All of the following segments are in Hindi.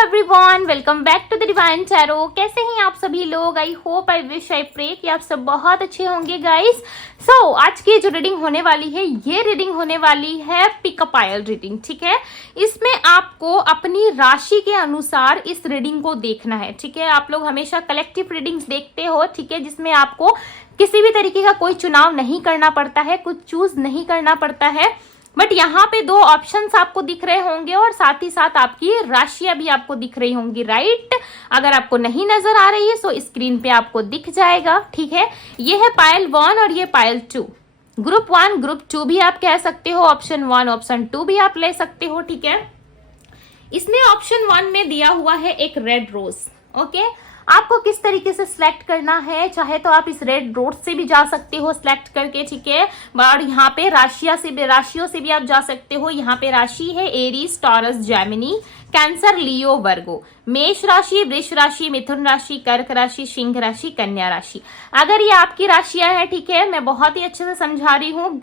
Everyone, welcome back to the divine tarot. कैसे हैं आप सभी लोग? I hope, I wish, I pray कि आप सब बहुत अच्छे होंगे गाइस। सो आज की जो रीडिंग होने वाली है, ये रीडिंग होने वाली है पिकअप पायल रीडिंग, ठीक है। इसमें आपको अपनी राशि के अनुसार इस रीडिंग को देखना है, ठीक है। आप लोग हमेशा कलेक्टिव रीडिंग्स देखते हो, ठीक है, जिसमें आपको किसी भी तरीके का कोई चुनाव नहीं करना पड़ता है, कुछ चूज नहीं करना पड़ता है। बट यहाँ पे दो ऑप्शंस आपको दिख रहे होंगे और साथ ही साथ आपकी राशियां भी आपको दिख रही होंगी, राइट। अगर आपको नहीं नजर आ रही है तो स्क्रीन पे आपको दिख जाएगा, ठीक है। ये है पायल 1 और ये पायल 2। ग्रुप 1 ग्रुप 2 भी आप कह सकते हो, ऑप्शन 1 ऑप्शन 2 भी आप ले सकते हो, ठीक है। इसमें ऑप्शन 1 में दिया हुआ है एक रेड रोज, ओके। आपको किस तरीके से सिलेक्ट करना है, चाहे तो आप इस रेड रोज से भी जा सकते हो सिलेक्ट करके, ठीक है। और यहाँ पे राशियों से भी आप जा सकते हो। यहाँ पे राशि है एरीज, टॉरस, जेमिनी, कैंसर, लियो, वर्गो। मेष राशि, वृष राशि, मिथुन राशि, कर्क राशि, सिंह राशि, कन्या राशि। अगर ये आपकी राशियां हैं, ठीक है, मैं बहुत ही अच्छे से समझा रही हूँ,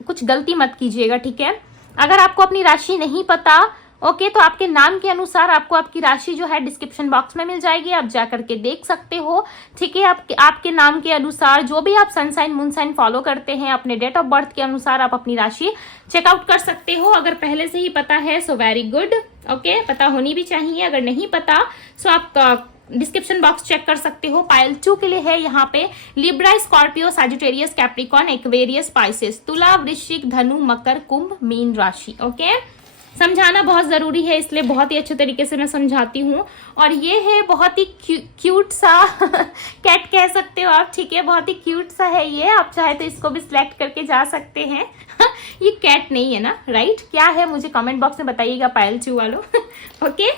कुछ गलती मत कीजिएगा, ठीक है। अगर आपको अपनी राशि नहीं पता, ओके, तो आपके नाम के अनुसार आपको आपकी राशि जो है डिस्क्रिप्शन बॉक्स में मिल जाएगी, आप जा करके देख सकते हो, ठीक है। आपके नाम के अनुसार जो भी आप sun sign moon sign follow करते हैं, अपने डेट ऑफ बर्थ के अनुसार आप अपनी राशि चेकआउट कर सकते हो। अगर पहले से ही पता है सो वेरी गुड, ओके, पता होनी भी चाहिए। अगर नहीं पता सो आप डिस्क्रिप्शन बॉक्स चेक कर सकते हो। पायल 2 के लिए है यहाँ पे Libra, Scorpio, Sagittarius, Capricorn, Aquarius, spices, तुला, वृश्चिक, धनु, मकर, कुंभ, मीन राशि, ओके। समझाना बहुत जरूरी है, इसलिए बहुत ही अच्छे तरीके से मैं समझाती हूँ। और ये है बहुत ही क्यूट सा कैट कह सकते हो आप, ठीक है, बहुत ही क्यूट सा है ये। आप चाहे तो इसको भी सिलेक्ट करके जा सकते हैं। ये कैट नहीं है ना, राइट? क्या है मुझे कमेंट बॉक्स में बताइएगा पायल 2 वालों। ओके,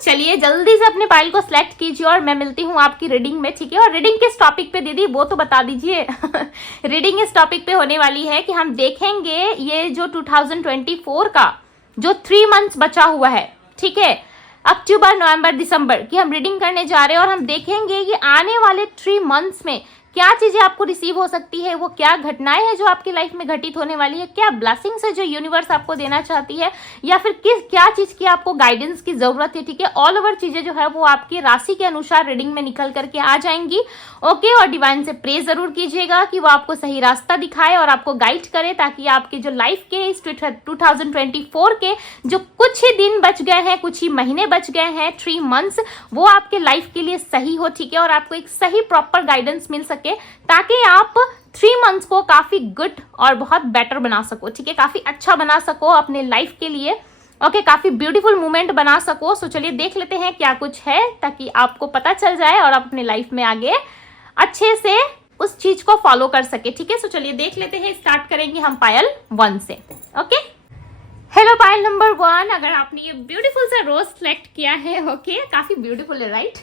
चलिए जल्दी से अपने पायल को सिलेक्ट कीजिए और मैं मिलती हूँ आपकी रीडिंग में, ठीक है। और रीडिंग किस टॉपिक पे दीदी, वो तो बता दीजिए। रीडिंग इस टॉपिक पे होने वाली है कि हम देखेंगे ये जो 2024 का जो 3 मंथ्स बचा हुआ है, ठीक है, अक्टूबर, नवंबर, दिसंबर की हम रीडिंग करने जा रहे हैं। और हम देखेंगे कि आने वाले 3 मंथ्स में क्या चीजें आपको रिसीव हो सकती है, वो क्या घटनाएं हैं जो आपकी लाइफ में घटित होने वाली है, क्या ब्लेसिंग्स है जो यूनिवर्स आपको देना चाहती है, या फिर क्या चीज की आपको गाइडेंस की जरूरत है, ठीक है। ऑल ओवर चीजें जो है वो आपकी राशि के अनुसार रीडिंग में निकल करके आ जाएंगी, ओके। और डिवाइन से प्रे जरूर कीजिएगा कि वो आपको सही रास्ता दिखाए और आपको गाइड करे, ताकि आपके जो लाइफ के इस 2024 के जो कुछ ही दिन बच गए हैं, कुछ ही महीने बच गए हैं, 3 मंथ्स, वो आपके लाइफ के लिए सही हो, ठीक है। और आपको एक सही प्रॉपर गाइडेंस मिल सके, ताकि आप 3 मंथ्स को काफी गुड और बहुत बेटर बना सको, ठीक है, काफी अच्छा बना सको अपने लाइफ के लिए, ओके, काफी ब्यूटीफुल मोमेंट बना सको। सो चलिए देख लेते हैं क्या कुछ है, ताकि आपको पता चल जाए और आप अपने लाइफ में आगे अच्छे से उस चीज को फॉलो कर सके, ठीक है। सो चलिए देख लेते हैं, स्टार्ट करेंगे हम पायल 1 से, ओके। हेलो पायल नंबर 1, अगर आपने ये ब्यूटीफुल सा रोज सिलेक्ट किया है, ओके, काफी ब्यूटीफुल है, राइट?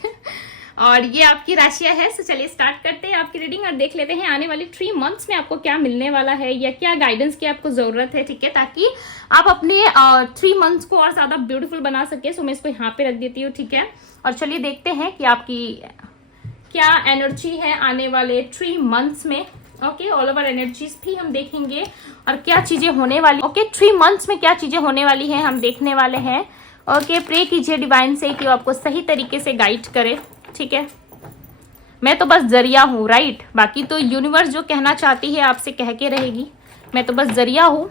और ये आपकी राशियां है। सो चलिए स्टार्ट करते हैं आपकी रीडिंग और देख लेते हैं आने वाले 3 मंथ्स में आपको क्या मिलने वाला है, या क्या गाइडेंस की आपको जरूरत है, ठीक है, ताकि आप अपने 3 मंथ्स को और ज्यादा ब्यूटीफुल बना सके। सो मैं इसको यहाँ पे रख देती हूँ, ठीक है। और चलिए देखते हैं कि आपकी क्या एनर्जी है आने वाले 3 मंथ्स में, ओके। ऑल ओवर एनर्जीज भी हम देखेंगे और क्या चीजें होने वाली, ओके, 3 मंथ्स में क्या चीजें होने वाली है हम देखने वाले हैं, ओके। प्रे कीजिए डिवाइन से कि वो आपको सही तरीके से गाइड करे, ठीक है। मैं तो बस जरिया हूँ, राइट? बाकी तो यूनिवर्स जो कहना चाहती है आपसे कह के रहेगी, मैं तो बस जरिया हूँ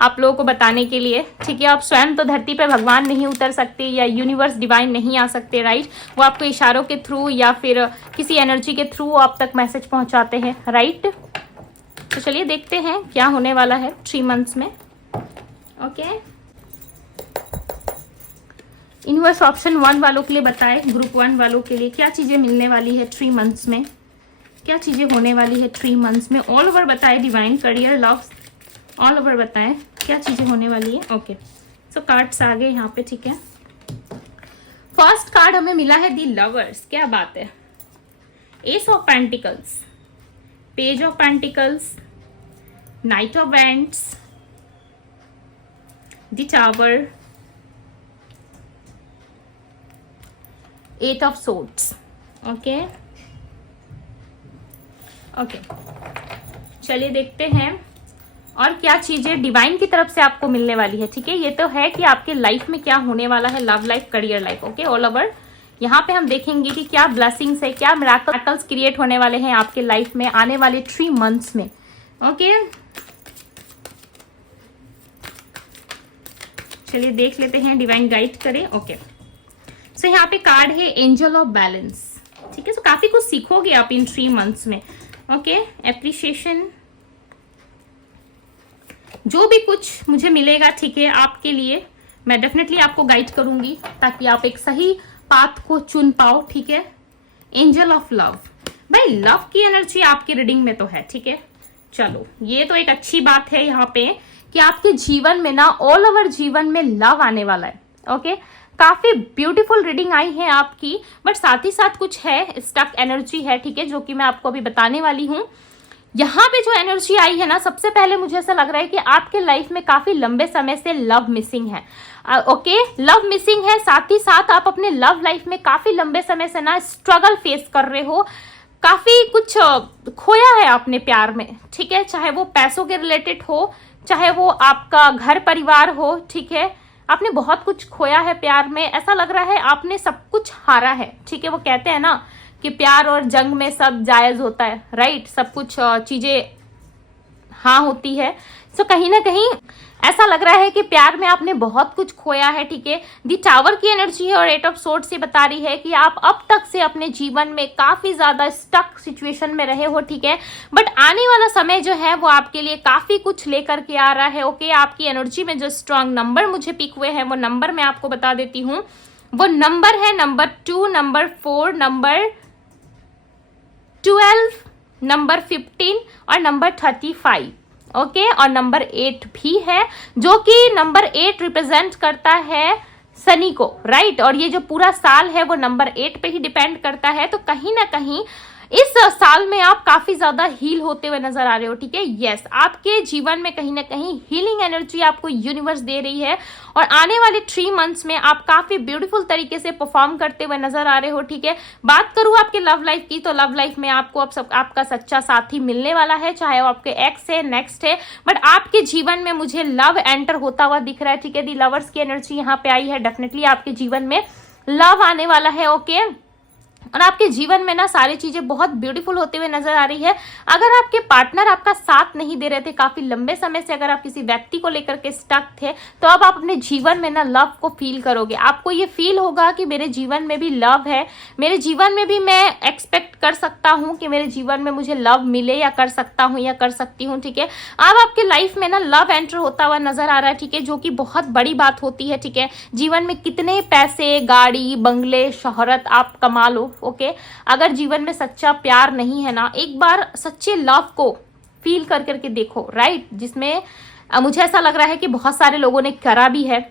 आप लोगों को बताने के लिए, ठीक है। आप स्वयं तो धरती पे भगवान नहीं उतर सकते, या यूनिवर्स डिवाइन नहीं आ सकते, राइट? वो आपको इशारों के थ्रू या फिर किसी एनर्जी के थ्रू आप तक मैसेज पहुंचाते हैं, राइट? तो चलिए देखते हैं क्या होने वाला है 3 मंथ्स में, ओके। यूनिवर्स ऑप्शन 1 वालों के लिए बताए, ग्रुप 1 वालों के लिए क्या चीजें मिलने वाली है 3 मंथ्स में, क्या चीजें होने वाली है 3 मंथ्स में। ऑल ओवर बताए divine, career, love, all over बताएं क्या चीजें होने वाली है, ओके। सो कार्ड्स आ गए यहाँ पे, ठीक है। फर्स्ट कार्ड हमें मिला है दी लवर्स, क्या बात है। S of pentacles, page of pentacles, night of wands, the tower, 8 of swords, okay okay. चलिए देखते हैं और क्या चीजें डिवाइन की तरफ से आपको मिलने वाली है। ठीक है, ये तो है कि आपके लाइफ में क्या होने वाला है, love life, career life, okay, all over. यहाँ पे हम देखेंगे कि क्या ब्लेसिंग्स है, क्या मिरेकल्स क्रिएट होने वाले हैं आपके लाइफ में आने वाले 3 मंथ्स में, ओके। चलिए देख लेते हैं, डिवाइन गाइड करें, ओके। सो यहाँ पे कार्ड है एंजल ऑफ बैलेंस। ठीक है, सो काफी कुछ सीखोगे आप इन 3 मंथ्स में, ओके। एप्रिशिएशन, जो भी कुछ मुझे मिलेगा, ठीक है, आपके लिए मैं डेफिनेटली आपको गाइड करूंगी ताकि आप एक सही पाथ को चुन पाओ। ठीक है, एंजल ऑफ लव, भाई लव की एनर्जी आपके रीडिंग में तो है। ठीक है, चलो ये तो एक अच्छी बात है यहाँ पे कि आपके जीवन में ना ऑल ओवर जीवन में लव आने वाला है, ओके। काफी ब्यूटीफुल रीडिंग आई है आपकी, बट साथ ही साथ कुछ है स्टक एनर्जी है, ठीक है, जो कि मैं आपको अभी बताने वाली हूँ। यहाँ पे जो एनर्जी आई है ना, सबसे पहले मुझे ऐसा लग रहा है कि आपके लाइफ में काफी लंबे समय से लव मिसिंग है, ओके, लव मिसिंग है। साथ ही साथ आप अपने लव लाइफ में काफी लंबे समय से ना स्ट्रगल फेस कर रहे हो, काफी कुछ खोया है आपने प्यार में। ठीक है, चाहे वो पैसों के रिलेटेड हो, चाहे वो आपका घर परिवार हो, ठीक है, आपने बहुत कुछ खोया है प्यार में। ऐसा लग रहा है आपने सब कुछ हारा है। ठीक है, वो कहते हैं ना कि प्यार और जंग में सब जायज होता है, राइट, सब कुछ चीजें हाँ होती है। सो कहीं ना कहीं ऐसा लग रहा है कि प्यार में आपने बहुत कुछ खोया है। ठीक है, दी टावर की एनर्जी है और 8 ऑफ सोर्ड्स से बता रही है कि आप अब तक से अपने जीवन में काफी ज्यादा स्टक सिचुएशन में रहे हो। ठीक है, बट आने वाला समय जो है वो आपके लिए काफी कुछ लेकर के आ रहा है, ओके। आपकी एनर्जी में जो स्ट्रांग नंबर मुझे पिक हुए हैं वो नंबर मैं आपको बता देती हूँ। वो नंबर है नंबर 2, नंबर 4, नंबर 12, नंबर 15 और नंबर 35, ओके। और नंबर 8 भी है, जो कि नंबर 8 रिप्रेजेंट करता है शनि को, राइट। और ये जो पूरा साल है वो नंबर 8 पे ही डिपेंड करता है। तो कहीं ना कहीं इस साल में आप काफी ज्यादा हील होते हुए नजर आ रहे हो। ठीक है, यस, आपके जीवन में कहीं ना कहीं हीलिंग एनर्जी आपको यूनिवर्स दे रही है और आने वाले 3 मंथ्स में आप काफी ब्यूटीफुल तरीके से परफॉर्म करते हुए नजर आ रहे हो। ठीक है, बात करूं आपके लव लाइफ की, तो लव लाइफ में आपको अब सब आपका सच्चा साथी मिलने वाला है, चाहे वो आपके एक्स है, नेक्स्ट है, बट आपके जीवन में मुझे लव एंटर होता हुआ दिख रहा है। ठीक है, दी लवर्स की एनर्जी यहाँ पे आई है, डेफिनेटली आपके जीवन में लव आने वाला है, ओके। और आपके जीवन में ना सारी चीजें बहुत ब्यूटीफुल होते हुए नजर आ रही है। अगर आपके पार्टनर आपका साथ नहीं दे रहे थे काफी लंबे समय से, अगर आप किसी व्यक्ति को लेकर के स्टक थे, तो अब आप अपने जीवन में ना लव को फील करोगे। आपको ये फील होगा कि मेरे जीवन में भी लव है, मेरे जीवन में भी मैं एक्सपेक्ट कर सकता हूँ कि मेरे जीवन में मुझे लव मिले, या कर सकता हूँ या कर सकती हूँ। ठीक है, अब आपके लाइफ में ना लव एंटर होता हुआ नजर आ रहा है। ठीक है, जो कि बहुत बड़ी बात होती है। ठीक है, जीवन में कितने पैसे, गाड़ी, बंगले, शोहरत आप कमा लो, ओके, अगर जीवन में सच्चा प्यार नहीं है ना, एक बार सच्चे लव को फील कर करके देखो, राइट, जिसमें मुझे ऐसा लग रहा है कि बहुत सारे लोगों ने करा भी है।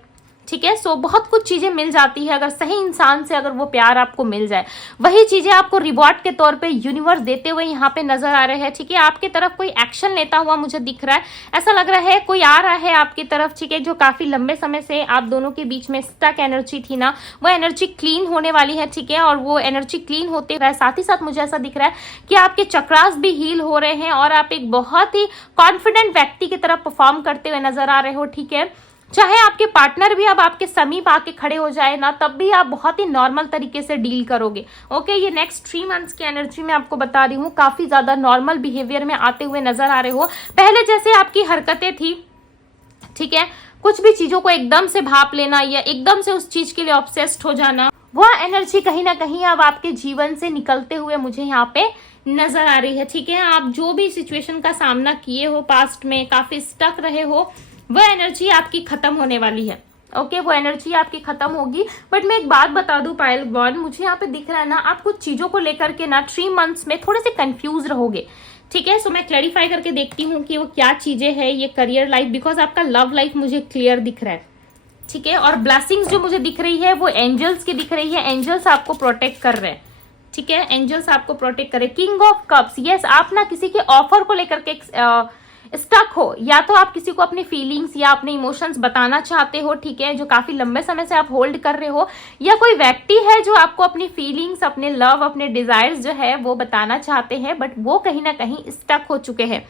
ठीक है, सो बहुत कुछ चीजें मिल जाती है अगर सही इंसान से अगर वो प्यार आपको मिल जाए, वही चीजें आपको रिवॉर्ड के तौर पे यूनिवर्स देते हुए यहाँ पे नजर आ रहे हैं। ठीक है, आपकी तरफ कोई एक्शन लेता हुआ मुझे दिख रहा है, ऐसा लग रहा है कोई आ रहा है आपकी तरफ। ठीक है, जो काफी लंबे समय से आप दोनों के बीच में स्टक एनर्जी थी ना, वो एनर्जी क्लीन होने वाली है। ठीक है, और वो एनर्जी क्लीन होते रहे, साथ ही साथ मुझे ऐसा दिख रहा है कि आपके चक्रास भी हील हो रहे हैं और आप एक बहुत ही कॉन्फिडेंट व्यक्ति की तरफ परफॉर्म करते हुए नजर आ रहे हो। ठीक है, चाहे आपके पार्टनर भी अब आपके समीप आके खड़े हो जाए ना, तब भी आप बहुत ही नॉर्मल तरीके से डील करोगे, ओके। ये नेक्स्ट 3 मंथ्स की एनर्जी में आपको बता रही हूँ, काफी ज्यादा नॉर्मल बिहेवियर में आते हुए नजर आ रहे हो। पहले जैसे आपकी हरकतें थी, ठीक है, कुछ भी चीजों को एकदम से भाप लेना या एकदम से उस चीज के लिए ऑब्सेस्ड हो जाना, वह एनर्जी कहीं ना कहीं अब आपके जीवन से निकलते हुए मुझे यहाँ पे नजर आ रही है। ठीक है, आप जो भी सिचुएशन का सामना किए हो पास्ट में, काफी स्टक रहे हो, वह एनर्जी आपकी खत्म होने वाली है, ओके। वो एनर्जी आपकी खत्म होगी। बट मैं एक बात बता दूं पायल बॉन, मुझे यहाँ पे दिख रहा है ना, आप कुछ चीजों को लेकर के ना 3 मंथ्स में थोड़े से कंफ्यूज रहोगे। ठीक है, सो मैं क्लैरिफाई करके देखती हूँ कि वो क्या चीजें हैं। ये करियर लाइफ, बिकॉज आपका लव लाइफ मुझे क्लियर दिख रहा है। ठीक है, और ब्लेसिंग्स जो मुझे दिख रही है वो एंजल्स की दिख रही है, एंजल्स आपको प्रोटेक्ट कर रहे हैं। ठीक है, एंजल्स आपको प्रोटेक्ट करे। किंग ऑफ कप्स, यस, आप ना किसी के ऑफर को लेकर के स्टक हो, या तो आप किसी को अपनी फीलिंग्स या अपने इमोशंस बताना चाहते हो, ठीक है, जो काफी लंबे समय से आप होल्ड कर रहे हो, या कोई व्यक्ति है जो आपको अपनी फीलिंग्स, अपने लव, अपने डिजायर्स जो है वो बताना चाहते हैं, बट वो कहीं ना कहीं स्टक हो चुके हैं।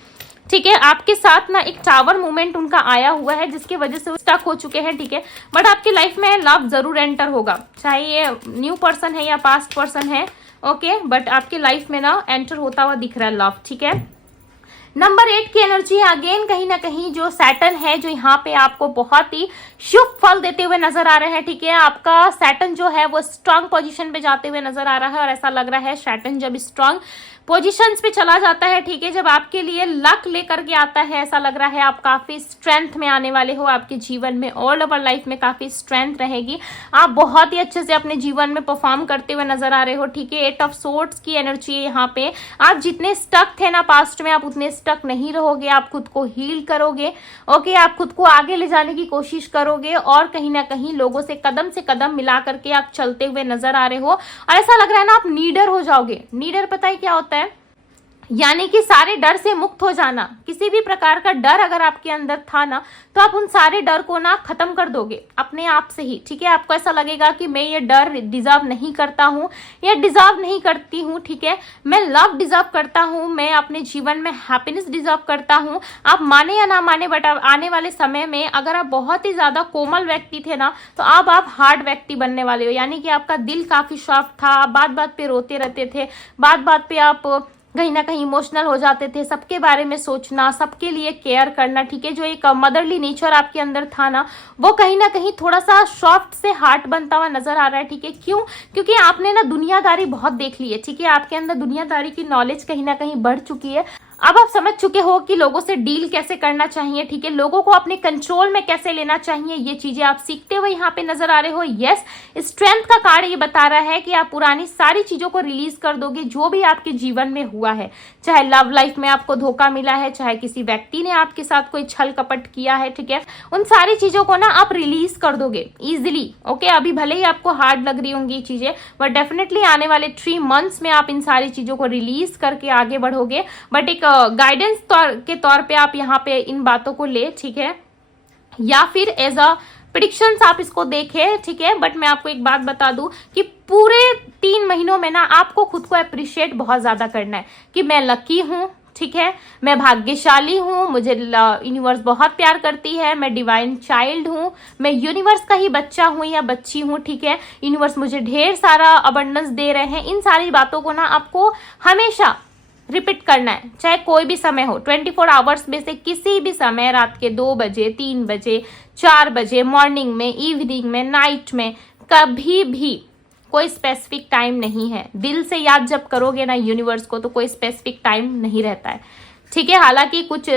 ठीक है। आपके साथ ना एक टावर मूवमेंट उनका आया हुआ है जिसकी वजह से वो स्टक हो चुके हैं, ठीक है। बट आपकी लाइफ में लव जरूर एंटर होगा, चाहे ये न्यू पर्सन है या पास्ट पर्सन है, ओके, बट आपकी लाइफ में ना एंटर होता हुआ दिख रहा है लव, ठीक है। नंबर 8 की एनर्जी अगेन कहीं ना कहीं जो सैटर्न है, जो यहाँ पे आपको बहुत ही शुभ फल देते हुए नजर आ रहे हैं, ठीक है। आपका सैटर्न जो है वो स्ट्रांग पोजीशन पे जाते हुए नजर आ रहा है और ऐसा लग रहा है सैटर्न जब स्ट्रांग पोजीशंस पे चला जाता है, ठीक है, जब आपके लिए लक लेकर के आता है, ऐसा लग रहा है आप काफी स्ट्रेंथ में आने वाले हो। आपके जीवन में ऑल ओवर लाइफ में काफी स्ट्रेंथ रहेगी, आप बहुत ही अच्छे से अपने जीवन में परफॉर्म करते हुए नजर आ रहे हो, ठीक है। 8 ऑफ सोर्ड्स की एनर्जी है यहाँ पे। आप जितने स्टक थे ना पास्ट में, आप उतने स्टक नहीं रहोगे, आप खुद को हील करोगे, ओके, आप खुद को आगे ले जाने की कोशिश करोगे और कहीं ना कहीं लोगों से कदम मिला करके आप चलते हुए नजर आ रहे हो। और ऐसा लग रहा है ना आप नीडर हो जाओगे। नीडर पता है क्या होता है? यानी कि सारे डर से मुक्त हो जाना। किसी भी प्रकार का डर अगर आपके अंदर था ना, तो आप उन सारे डर को ना खत्म कर दोगे अपने आप से ही, ठीक है। आपको ऐसा लगेगा कि मैं ये डर डिजर्व नहीं करता हूँ या डिजर्व नहीं करती हूँ, ठीक है, मैं लव डिजर्व करता हूँ, मैं अपने जीवन में हैप्पीनेस डिजर्व करता हूँ। आप माने या ना माने, बट आने वाले समय में अगर आप बहुत ही ज्यादा कोमल व्यक्ति थे ना, तो अब आप हार्ड व्यक्ति बनने वाले हो। यानी कि आपका दिल काफी सॉफ्ट था, आप बात बात पे रोते रहते थे, बात बात पे आप कहीं ना कहीं इमोशनल हो जाते थे, सबके बारे में सोचना, सबके लिए केयर करना, ठीक है। जो एक मदरली नेचर आपके अंदर था ना, वो कहीं ना कहीं थोड़ा सा सॉफ्ट से हार्ट बनता हुआ नजर आ रहा है, ठीक है। क्यों? क्योंकि आपने ना दुनियादारी बहुत देख ली है, ठीक है। आपके अंदर दुनियादारी की नॉलेज कहीं ना कहीं बढ़ चुकी है। अब आप समझ चुके हो कि लोगों से डील कैसे करना चाहिए, ठीक है, लोगों को अपने कंट्रोल में कैसे लेना चाहिए, ये चीजें आप सीखते हुए यहाँ पे नजर आ रहे हो। यस, स्ट्रेंथ का कार्ड ये बता रहा है कि आप पुरानी सारी चीजों को रिलीज कर दोगे जो भी आपके जीवन में हुआ है, चाहे लव लाइफ में आपको धोखा मिला है, चाहे किसी व्यक्ति ने आपके साथ कोई छल कपट किया है, ठीक है, उन सारी चीजों को ना आप रिलीज कर दोगे इजिली, ओके। अभी भले ही आपको हार्ड लग रही होंगी चीजें, बट डेफिनेटली आने वाले 3 मंथ्स में आप इन सारी चीजों को रिलीज करके आगे बढ़ोगे। बट एक गाइडेंस के तौर पे आप यहाँ पे इन बातों को ले, ठीक है, या फिर एज अ प्रेडिक्शंस आप इसको देखें, ठीक है। बट मैं आपको एक बात बता दूं कि पूरे 3 महीनों में ना आपको खुद को अप्रिशिएट बहुत ज्यादा करना है कि मैं लकी हूं, ठीक है, मैं भाग्यशाली हूँ, मुझे यूनिवर्स बहुत प्यार करती है, मैं डिवाइन चाइल्ड हूँ, मैं यूनिवर्स का ही बच्चा हूँ या बच्ची हूँ, ठीक है, यूनिवर्स मुझे ढेर सारा अबंडेंस दे रहे हैं। इन सारी बातों को ना आपको हमेशा रिपीट करना है, चाहे कोई भी समय हो, 24 आवर्स में से किसी भी समय, रात के 2 बजे, 3 बजे, 4 बजे, मॉर्निंग में, इवनिंग में, नाइट में, कभी भी कोई स्पेसिफिक टाइम नहीं है। दिल से याद जब करोगे ना यूनिवर्स को, तो कोई स्पेसिफिक टाइम नहीं रहता है, ठीक है। हालांकि कुछ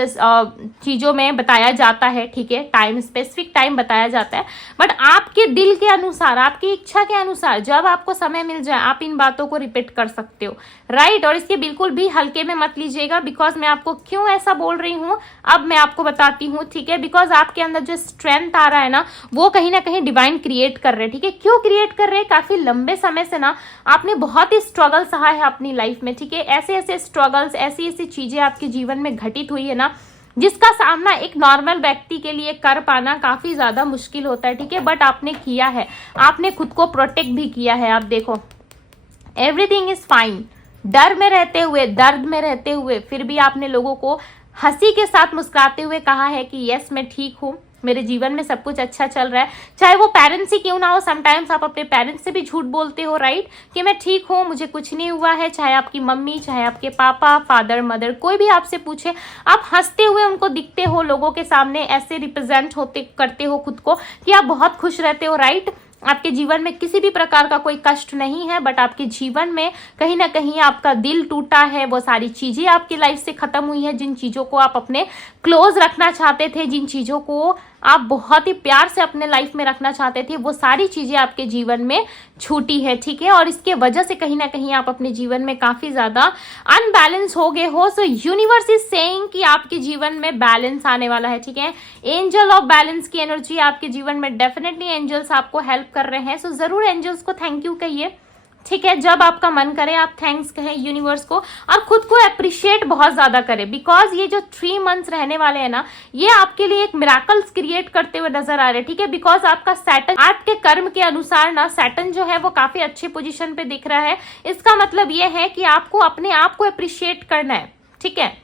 चीजों में बताया जाता है, ठीक है, टाइम, स्पेसिफिक टाइम बताया जाता है, बट आपके दिल के अनुसार, आपकी इच्छा के अनुसार जब आपको समय मिल जाए आप इन बातों को रिपीट कर सकते हो, राइट। और इसके बिल्कुल भी हल्के में मत लीजिएगा, बिकॉज मैं आपको क्यों ऐसा बोल रही हूँ अब मैं आपको बताती हूँ, ठीक है। बिकॉज आपके अंदर जो स्ट्रेंथ आ रहा है ना, वो कहीं ना कहीं डिवाइन क्रिएट कर रहे हैं, ठीक है। क्यों क्रिएट कर रहे हैं? काफी लंबे समय से ना आपने बहुत ही स्ट्रगल सहा है अपनी लाइफ में, ठीक है। ऐसे ऐसे स्ट्रगल्स, ऐसी ऐसी चीजें आपके जीवन में घटित हुई है ना, जिसका सामना एक नॉर्मल व्यक्ति के लिए कर पाना काफी ज्यादा मुश्किल होता है, ठीक है। बट आपने किया है, आपने खुद को प्रोटेक्ट भी किया है। आप देखो, एवरीथिंग इज फाइन। डर में रहते हुए, दर्द में रहते हुए, फिर भी आपने लोगों को हंसी के साथ मुस्कुराते हुए कहा है कि यस मैं ठीक हूँ, मेरे जीवन में सब कुछ अच्छा चल रहा है। चाहे वो पेरेंट्स ही क्यों ना हो, समटाइम्स आप अपने पेरेंट्स से भी झूठ बोलते हो, राइट, कि मैं ठीक हूँ, मुझे कुछ नहीं हुआ है। चाहे आपकी मम्मी, चाहे आपके पापा, फादर, मदर, कोई भी आपसे पूछे, आप हंसते हुए उनको दिखते हो, लोगों के सामने ऐसे रिप्रेजेंट होते करते हो खुद को कि आप बहुत खुश रहते हो, राइट। आपके जीवन में किसी भी प्रकार का कोई कष्ट नहीं है, बट आपके जीवन में कहीं ना कहीं आपका दिल टूटा है, वो सारी चीजें आपकी लाइफ से खत्म हुई है, जिन चीजों को आप अपने क्लोज रखना चाहते थे, जिन चीजों को आप बहुत ही प्यार से अपने लाइफ में रखना चाहते थे, वो सारी चीजें आपके जीवन में छूटी है, ठीक है। और इसके वजह से कहीं ना कहीं आप अपने जीवन में काफी ज्यादा अनबैलेंस हो गए हो। सो यूनिवर्स इज सेइंग कि आपके जीवन में बैलेंस आने वाला है, ठीक है। एंजल ऑफ बैलेंस की एनर्जी आपके जीवन में, डेफिनेटली एंजल्स आपको हेल्प कर रहे हैं। सो जरूर एंजल्स को थैंक यू कहिए, ठीक है। जब आपका मन करे आप थैंक्स कहें यूनिवर्स को, और खुद को अप्रिशिएट बहुत ज्यादा करें, बिकॉज ये जो 3 मंथ्स रहने वाले हैं ना, ये आपके लिए एक मिराकल्स क्रिएट करते हुए नजर आ रहे हैं, ठीक है। बिकॉज आपका सैटर्न, आपके कर्म के अनुसार ना सैटर्न जो है वो काफी अच्छी पोजीशन पे दिख रहा है। इसका मतलब ये है कि आपको अपने आप को अप्रिशिएट करना है, ठीक है।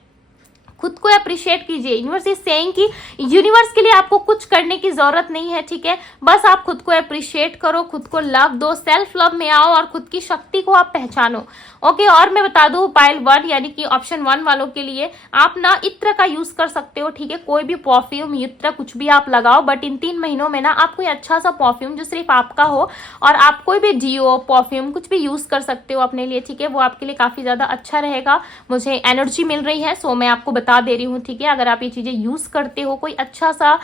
खुद को अप्रिशिएट कीजिए। यूनिवर्स इज सेइंग कि यूनिवर्स के लिए आपको कुछ करने की जरूरत नहीं है, ठीक है, बस आप खुद को अप्रिशिएट करो, खुद को लव दो, सेल्फ लव में आओ और खुद की शक्ति को आप पहचानो। ओके, और मैं बता दूं पाइल 1 यानी कि ऑप्शन 1 वालों के लिए आप ना इत्र का यूज कर सकते हो, ठीक है, कोई भी परफ्यूम, इत्र कुछ भी आप लगाओ, बट इन 3 महीनों में ना आप कोई अच्छा सा परफ्यूम जो सिर्फ आपका हो, और आप कोई भी डिओ परफ्यूम कुछ भी यूज कर सकते हो अपने लिए, ठीक है, वो आपके लिए काफी ज्यादा अच्छा रहेगा। मुझे एनर्जी मिल रही है, सो मैं आपको बता दे रही हूँ, ठीक है। अगर आप ये चीजें यूज करते हो, कोई अच्छा सा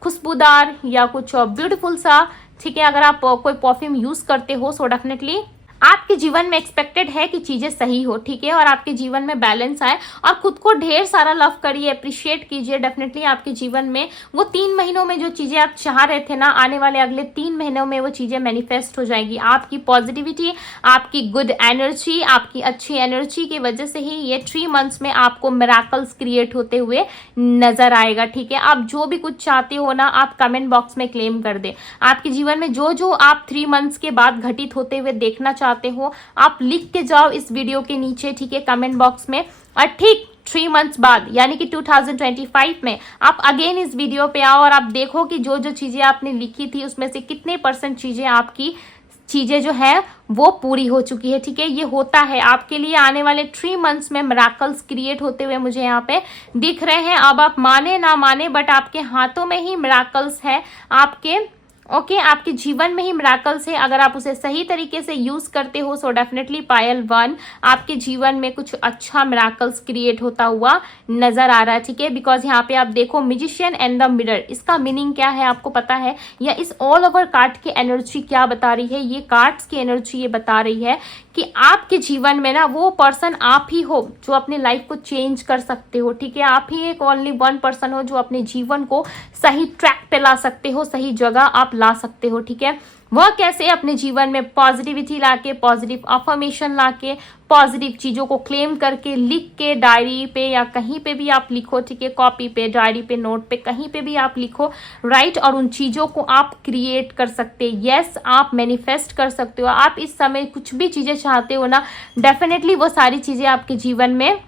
खुशबूदार या कुछ ब्यूटीफुल सा, ठीक है, अगर आप कोई परफ्यूम यूज करते हो, सो डेफिनेटली आपके जीवन में एक्सपेक्टेड है कि चीजें सही हो, ठीक है, और आपके जीवन में बैलेंस आए, और खुद को ढेर सारा लव करिए, अप्रिशिएट कीजिए। डेफिनेटली आपके जीवन में वो 3 महीनों में जो चीजें आप चाह रहे थे ना, आने वाले अगले 3 महीनों में वो चीजें मैनिफेस्ट हो जाएगी। आपकी पॉजिटिविटी, आपकी गुड एनर्जी, आपकी अच्छी एनर्जी की वजह से ही ये 3 मंथ्स में आपको मिराकल्स क्रिएट होते हुए नजर आएगा, ठीक है। आप जो भी कुछ चाहते हो ना, आप कमेंट बॉक्स में क्लेम कर दे। आपके जीवन में जो जो आप 3 मंथ्स के बाद घटित होते हुए देखना चाहते हो, आप लिख के जाओ इस वीडियो के नीचे, ठीक है, कमेंट बॉक्स में। और ठीक 3 मंथ्स बाद यानी कि 2025 में आप अगेन इस वीडियो पे आओ और आप देखो कि जो जो चीजें आपने लिखी थी उसमें से कितने % चीजें आपकी चीजें जो है वो पूरी हो चुकी है, ठीक है। ये होता है आपके लिए आने वाले 3 मंथ्स में मिराकल्स क्रिएट होते हुए मुझे यहाँ पे दिख रहे हैं। अब आप माने ना माने, बट आपके हाथों में ही मिराकल्स है, आपके आपके जीवन में ही मिराकल्स है। अगर आप उसे सही तरीके से यूज करते हो, सो डेफिनेटली पायल 1 आपके जीवन में कुछ अच्छा मिराकल्स क्रिएट होता हुआ नजर आ रहा है, ठीक है। बिकॉज यहाँ पे आप देखो मैजिशियन एंड द मिरर, इसका मीनिंग क्या है आपको पता है, या इस ऑल ओवर कार्ड की एनर्जी क्या बता रही है? ये कार्ड्स की एनर्जी ये बता रही है कि आपके जीवन में ना वो पर्सन आप ही हो जो अपनी लाइफ को चेंज कर सकते हो, ठीक है। आप ही एक ओनली 1 पर्सन हो जो अपने जीवन को सही ट्रैक पे ला सकते हो, सही जगह आप ला सकते हो, ठीक है। वह कैसे? अपने जीवन में पॉजिटिविटी लाके, पॉजिटिव अफर्मेशन लाके, पॉजिटिव चीजों को क्लेम करके, लिख के डायरी पे या कहीं पे भी आप लिखो, ठीक है, कॉपी पे, डायरी पे, नोट पे, कहीं पे भी आप लिखो, राइट, और उन चीजों को आप क्रिएट कर सकते हैं। यस, आप मैनिफेस्ट कर सकते हो। आप इस समय कुछ भी चीजें चाहते हो ना, डेफिनेटली वो सारी चीजें आपके जीवन में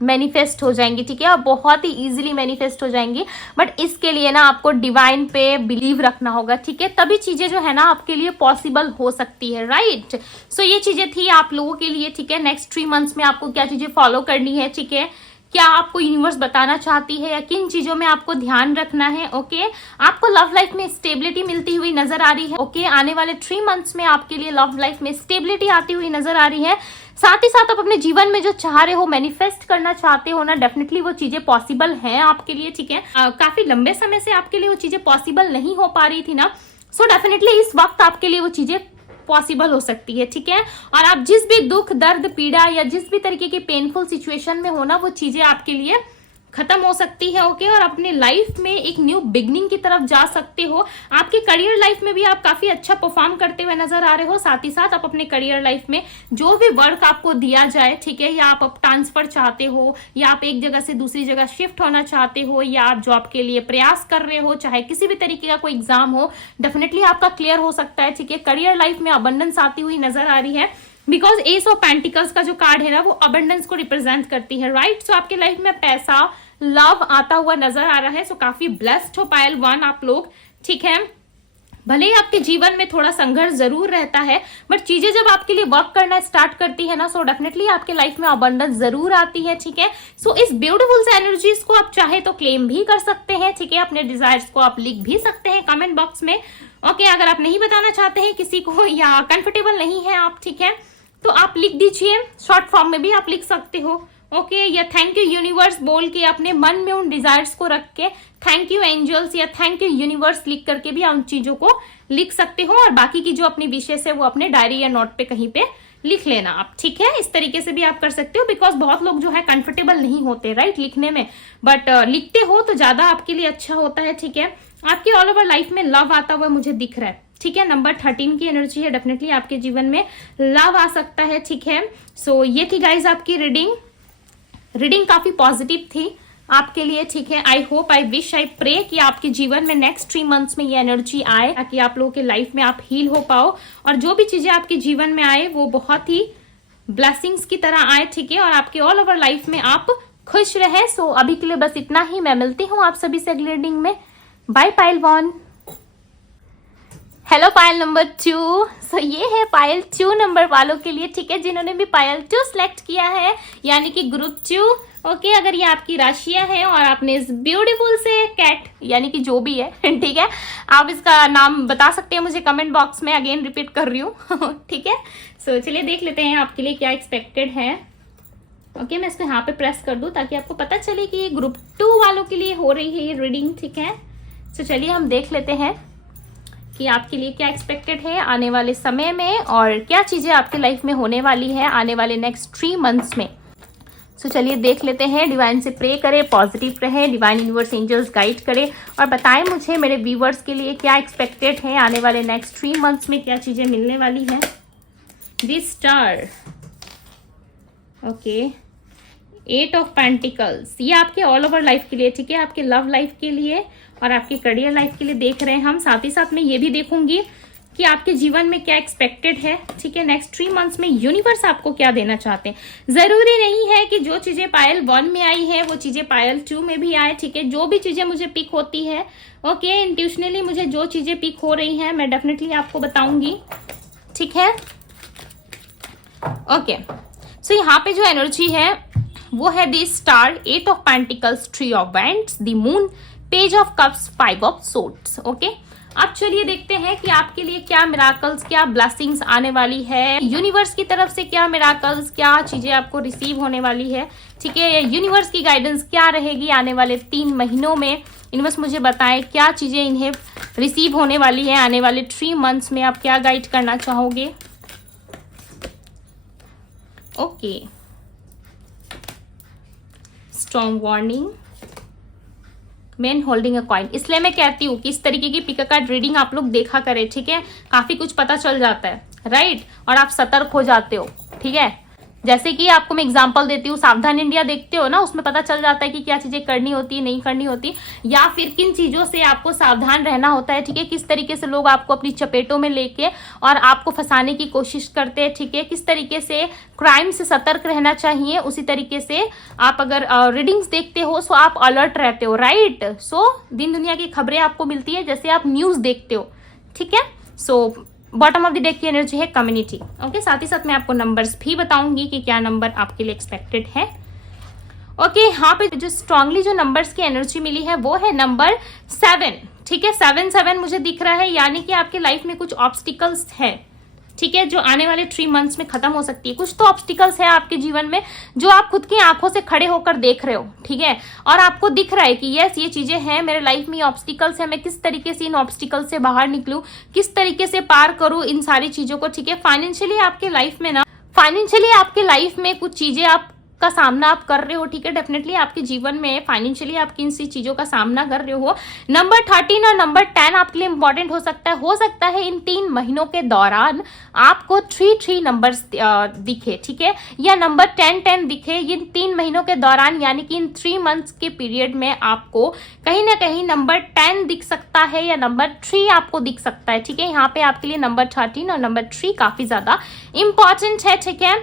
मैनिफेस्ट हो जाएंगी, ठीक है, और बहुत ही इजीली मैनिफेस्ट हो जाएंगी। बट इसके लिए ना आपको डिवाइन पे बिलीव रखना होगा, ठीक है, तभी चीजें जो है ना आपके लिए पॉसिबल हो सकती है, राइट। सो ये चीजें थी आप लोगों के लिए, ठीक है। नेक्स्ट 3 मंथ्स में आपको क्या चीजें फॉलो करनी है, ठीक है, क्या आपको यूनिवर्स बताना चाहती है या किन चीजों में आपको ध्यान रखना है। ओके, आपको लव लाइफ में स्टेबिलिटी मिलती हुई नजर आ रही है। ओके, आने वाले 3 मंथ्स में आपके लिए लव लाइफ में स्टेबिलिटी आती हुई नजर आ रही है। साथ ही साथ आप अपने जीवन में जो चाह रहे हो, मैनिफेस्ट करना चाहते हो ना, डेफिनेटली वो चीजें पॉसिबल हैं आपके लिए, ठीक है। काफी लंबे समय से आपके लिए वो चीजें पॉसिबल नहीं हो पा रही थी ना, सो डेफिनेटली इस वक्त आपके लिए वो चीजें पॉसिबल हो सकती है, ठीक है। और आप जिस भी दुख, दर्द, पीड़ा या जिस भी तरीके की पेनफुल सिचुएशन में हो ना, वो चीजें आपके लिए खत्म हो सकती है। ओके, और अपने लाइफ में एक न्यू बिगनिंग की तरफ जा सकते हो। आपके करियर लाइफ में भी आप काफी अच्छा परफॉर्म करते हुए नजर आ रहे हो। साथ ही साथ आप अपने करियर लाइफ में जो भी वर्क आपको दिया जाए, ठीक है, या आप ट्रांसफर चाहते हो, या आप एक जगह से दूसरी जगह शिफ्ट होना चाहते हो, या आप जॉब के लिए प्रयास कर रहे हो, चाहे किसी भी तरीके का कोई एग्जाम हो, डेफिनेटली आपका क्लियर हो सकता है, ठीक है। करियर लाइफ में अबंडेंस आती हुई नजर आ रही है, बिकॉज एस ऑफ पेंटिकल्स का जो कार्ड है ना, वो अबंडेंस को रिप्रेजेंट करती है, राइट। सो आपके लाइफ में पैसा, लव आता हुआ नजर आ रहा है। सो काफी ब्लेस्ड हो पायल 1 आप लोग, ठीक है। भले ही आपके जीवन में थोड़ा संघर्ष जरूर रहता है, बट चीजें जब आपके लिए वर्क करना स्टार्ट करती है ना, सो डेफिनेटली आपके लाइफ में अबंडेंस जरूर आती है, ठीक है। सो इस ब्यूटीफुल से एनर्जीज को आप चाहे तो क्लेम भी कर सकते हैं, ठीक है। अपने डिजायर्स को आप लिख भी सकते हैं कमेंट बॉक्स में। ओके, अगर आप नहीं बताना चाहते हैं किसी को या कंफर्टेबल नहीं है आप, ठीक है, तो आप लिख दीजिए, शॉर्ट फॉर्म में भी आप लिख सकते हो। ओके, या थैंक यू यूनिवर्स बोल के अपने मन में उन डिजायर्स को रख के थैंक यू एंजल्स या थैंक यू यूनिवर्स लिख करके भी आप उन चीजों को लिख सकते हो। और बाकी की जो अपनी विशेष है वो अपने डायरी या नोट पे कहीं पे लिख लेना आप, ठीक है। इस तरीके से भी आप कर सकते हो, बिकॉज बहुत लोग जो है कंफर्टेबल नहीं होते, राइट, लिखने में, बट लिखते हो तो ज्यादा आपके लिए अच्छा होता है, ठीक है। आपकी ऑल ओवर लाइफ में लव आता हुआ मुझे दिख रहा है, ठीक है। नंबर 13 की एनर्जी है, डेफिनेटली आपके जीवन में लव आ सकता है, ठीक है। सो ये थी गाइज आपकी रीडिंग काफी पॉजिटिव थी आपके लिए, ठीक है। I hope, I wish, I pray कि आपके जीवन में नेक्स्ट 3 मंथ्स में ये एनर्जी आए, ताकि आप लोगों के लाइफ में आप हील हो पाओ, और जो भी चीजें आपके जीवन में आए वो बहुत ही ब्लेसिंग्स की तरह आए, ठीक है, और आपके ऑल ओवर लाइफ में आप खुश रहे। सो अभी के लिए बस इतना ही, मैं मिलती हूँ आप सभी से अगली रीडिंग में। बाय पायल 1। Hello pile number 2। सो ये है पायल 2 नंबर वालों के लिए, ठीक है, जिन्होंने भी पायल 2 सिलेक्ट किया है, यानी कि ग्रुप 2। ओके, अगर ये आपकी राशियां है और आपने इस ब्यूटीफुल से कैट, यानी कि जो भी है, ठीक है, आप इसका नाम बता सकते हैं मुझे कमेंट बॉक्स में, अगेन रिपीट कर रही हूँ। ठीक है, सो चलिए देख लेते हैं आपके लिए क्या एक्सपेक्टेड है। ओके, मैं इसको यहाँ पे प्रेस कर दूं ताकि आपको पता चले कि ये ग्रुप 2 वालों के लिए हो रही है ये रीडिंग, ठीक है। सो चलिए हम देख लेते हैं कि आपके लिए क्या एक्सपेक्टेड है आने वाले समय में, और क्या चीजें आपके लाइफ में होने वाली है आने वाले नेक्स्ट 3 मंथ्स में। सो चलिए देख लेते हैं। डिवाइन से प्रे करें, पॉजिटिव रहें, डिवाइन यूनिवर्स एंजल्स गाइड करें, और बताएं मुझे मेरे व्यूवर्स के लिए क्या एक्सपेक्टेड है आने वाले नेक्स्ट 3 मंथ्स में, क्या चीजें मिलने वाली है। The star, okay, 8 of pentacles, ये आपके ऑल ओवर लाइफ के लिए, ठीक है, आपके लव लाइफ के लिए और आपके करियर लाइफ के लिए देख रहे हैं हम। साथ ही साथ मैं ये भी देखूंगी कि आपके जीवन में क्या एक्सपेक्टेड है, ठीक है, नेक्स्ट 3 मंथ्स में यूनिवर्स आपको क्या देना चाहते हैं। जरूरी नहीं है कि जो चीजें पायल 1 में आई है वो चीजें पायल 2 में भी आए, ठीक है। जो भी चीजें मुझे पिक होती है, ओके, इंट्यूशनली मुझे जो चीजें पिक हो रही हैं मैं डेफिनेटली आपको बताऊंगी, ठीक है। ओके, सो यहाँ पे जो एनर्जी है वो है the star, 8 of pentacles, 3 of wands, the moon, page of cups, 5 of swords. Okay, अब चलिए देखते हैं कि आपके लिए क्या मिराकल्स, क्या ब्लेसिंग्स आने वाली है, यूनिवर्स की तरफ से क्या मिराकल्स, क्या चीजें आपको रिसीव होने वाली है, ठीक है। यूनिवर्स की गाइडेंस क्या रहेगी आने वाले 3 महीनों में। यूनिवर्स मुझे बताएं क्या चीजें इन्हें रिसीव होने वाली है आने वाले 3 मंथ्स में, आप क्या गाइड करना चाहोगे। Okay, strong warning, man holding a coin. इसलिए मैं कहती हूँ कि इस तरीके की पिक कार्ड रीडिंग आप लोग देखा करें, ठीक है, काफी कुछ पता चल जाता है, राइट, और आप सतर्क हो जाते हो, ठीक है। जैसे कि आपको मैं एग्जांपल देती हूँ, सावधान इंडिया देखते हो ना, उसमें पता चल जाता है कि क्या चीजें करनी होती है, नहीं करनी होती, या फिर किन चीजों से आपको सावधान रहना होता है, ठीक है। किस तरीके से लोग आपको अपनी चपेटों में लेके और आपको फंसाने की कोशिश करते हैं, ठीक है। किस तरीके से क्राइम से सतर्क रहना चाहिए, उसी तरीके से आप अगर रीडिंग्स देखते हो सो आप अलर्ट रहते हो, राइट। सो दिन दुनिया की खबरें आपको मिलती है जैसे आप न्यूज देखते हो, ठीक है। So bottom of the deck की एनर्जी है कम्युनिटी, ओके। साथ ही साथ मैं आपको नंबर्स भी बताऊंगी कि क्या नंबर आपके लिए एक्सपेक्टेड है। ओके, यहाँ पे जो स्ट्रांगली जो नंबर्स की एनर्जी मिली है वो है नंबर 7, ठीक है। 7 मुझे दिख रहा है, यानी कि आपके लाइफ में कुछ ऑब्स्टिकल्स है, ठीक है, जो आने वाले 3 मंथ्स में खत्म हो सकती है। कुछ तो ऑब्स्टिकल्स है आपके जीवन में जो आप खुद की आंखों से खड़े होकर देख रहे हो, ठीक है, और आपको दिख रहा है कि यस ये चीजें हैं मेरे लाइफ में, ऑब्स्टिकल्स है, मैं किस तरीके से इन ऑब्स्टिकल्स से बाहर निकलूं, किस तरीके से पार करूं इन सारी चीजों को, ठीक है। फाइनेंशियली आपके लाइफ में ना, फाइनेंशियली आपके लाइफ में कुछ चीजें आप का सामना आप कर रहे हो, ठीक है। डेफिनेटली आपके जीवन में फाइनेंशियली आप किन सी चीजों का सामना कर रहे हो। नंबर 13 और नंबर 10 आपके लिए इंपॉर्टेंट हो सकता है इन 3 महीनों के दौरान आपको 3 नंबर्स दिखे, ठीक है, या नंबर 10 दिखे इन 3 महीनों के दौरान, यानी कि इन 3 मंथ्स के पीरियड में आपको कहीं ना कहीं नंबर 10 दिख सकता है या नंबर 3 आपको दिख सकता है, ठीक है। यहाँ पे आपके लिए नंबर 13 और नंबर 3 काफी ज्यादा इंपॉर्टेंट है, ठीक है।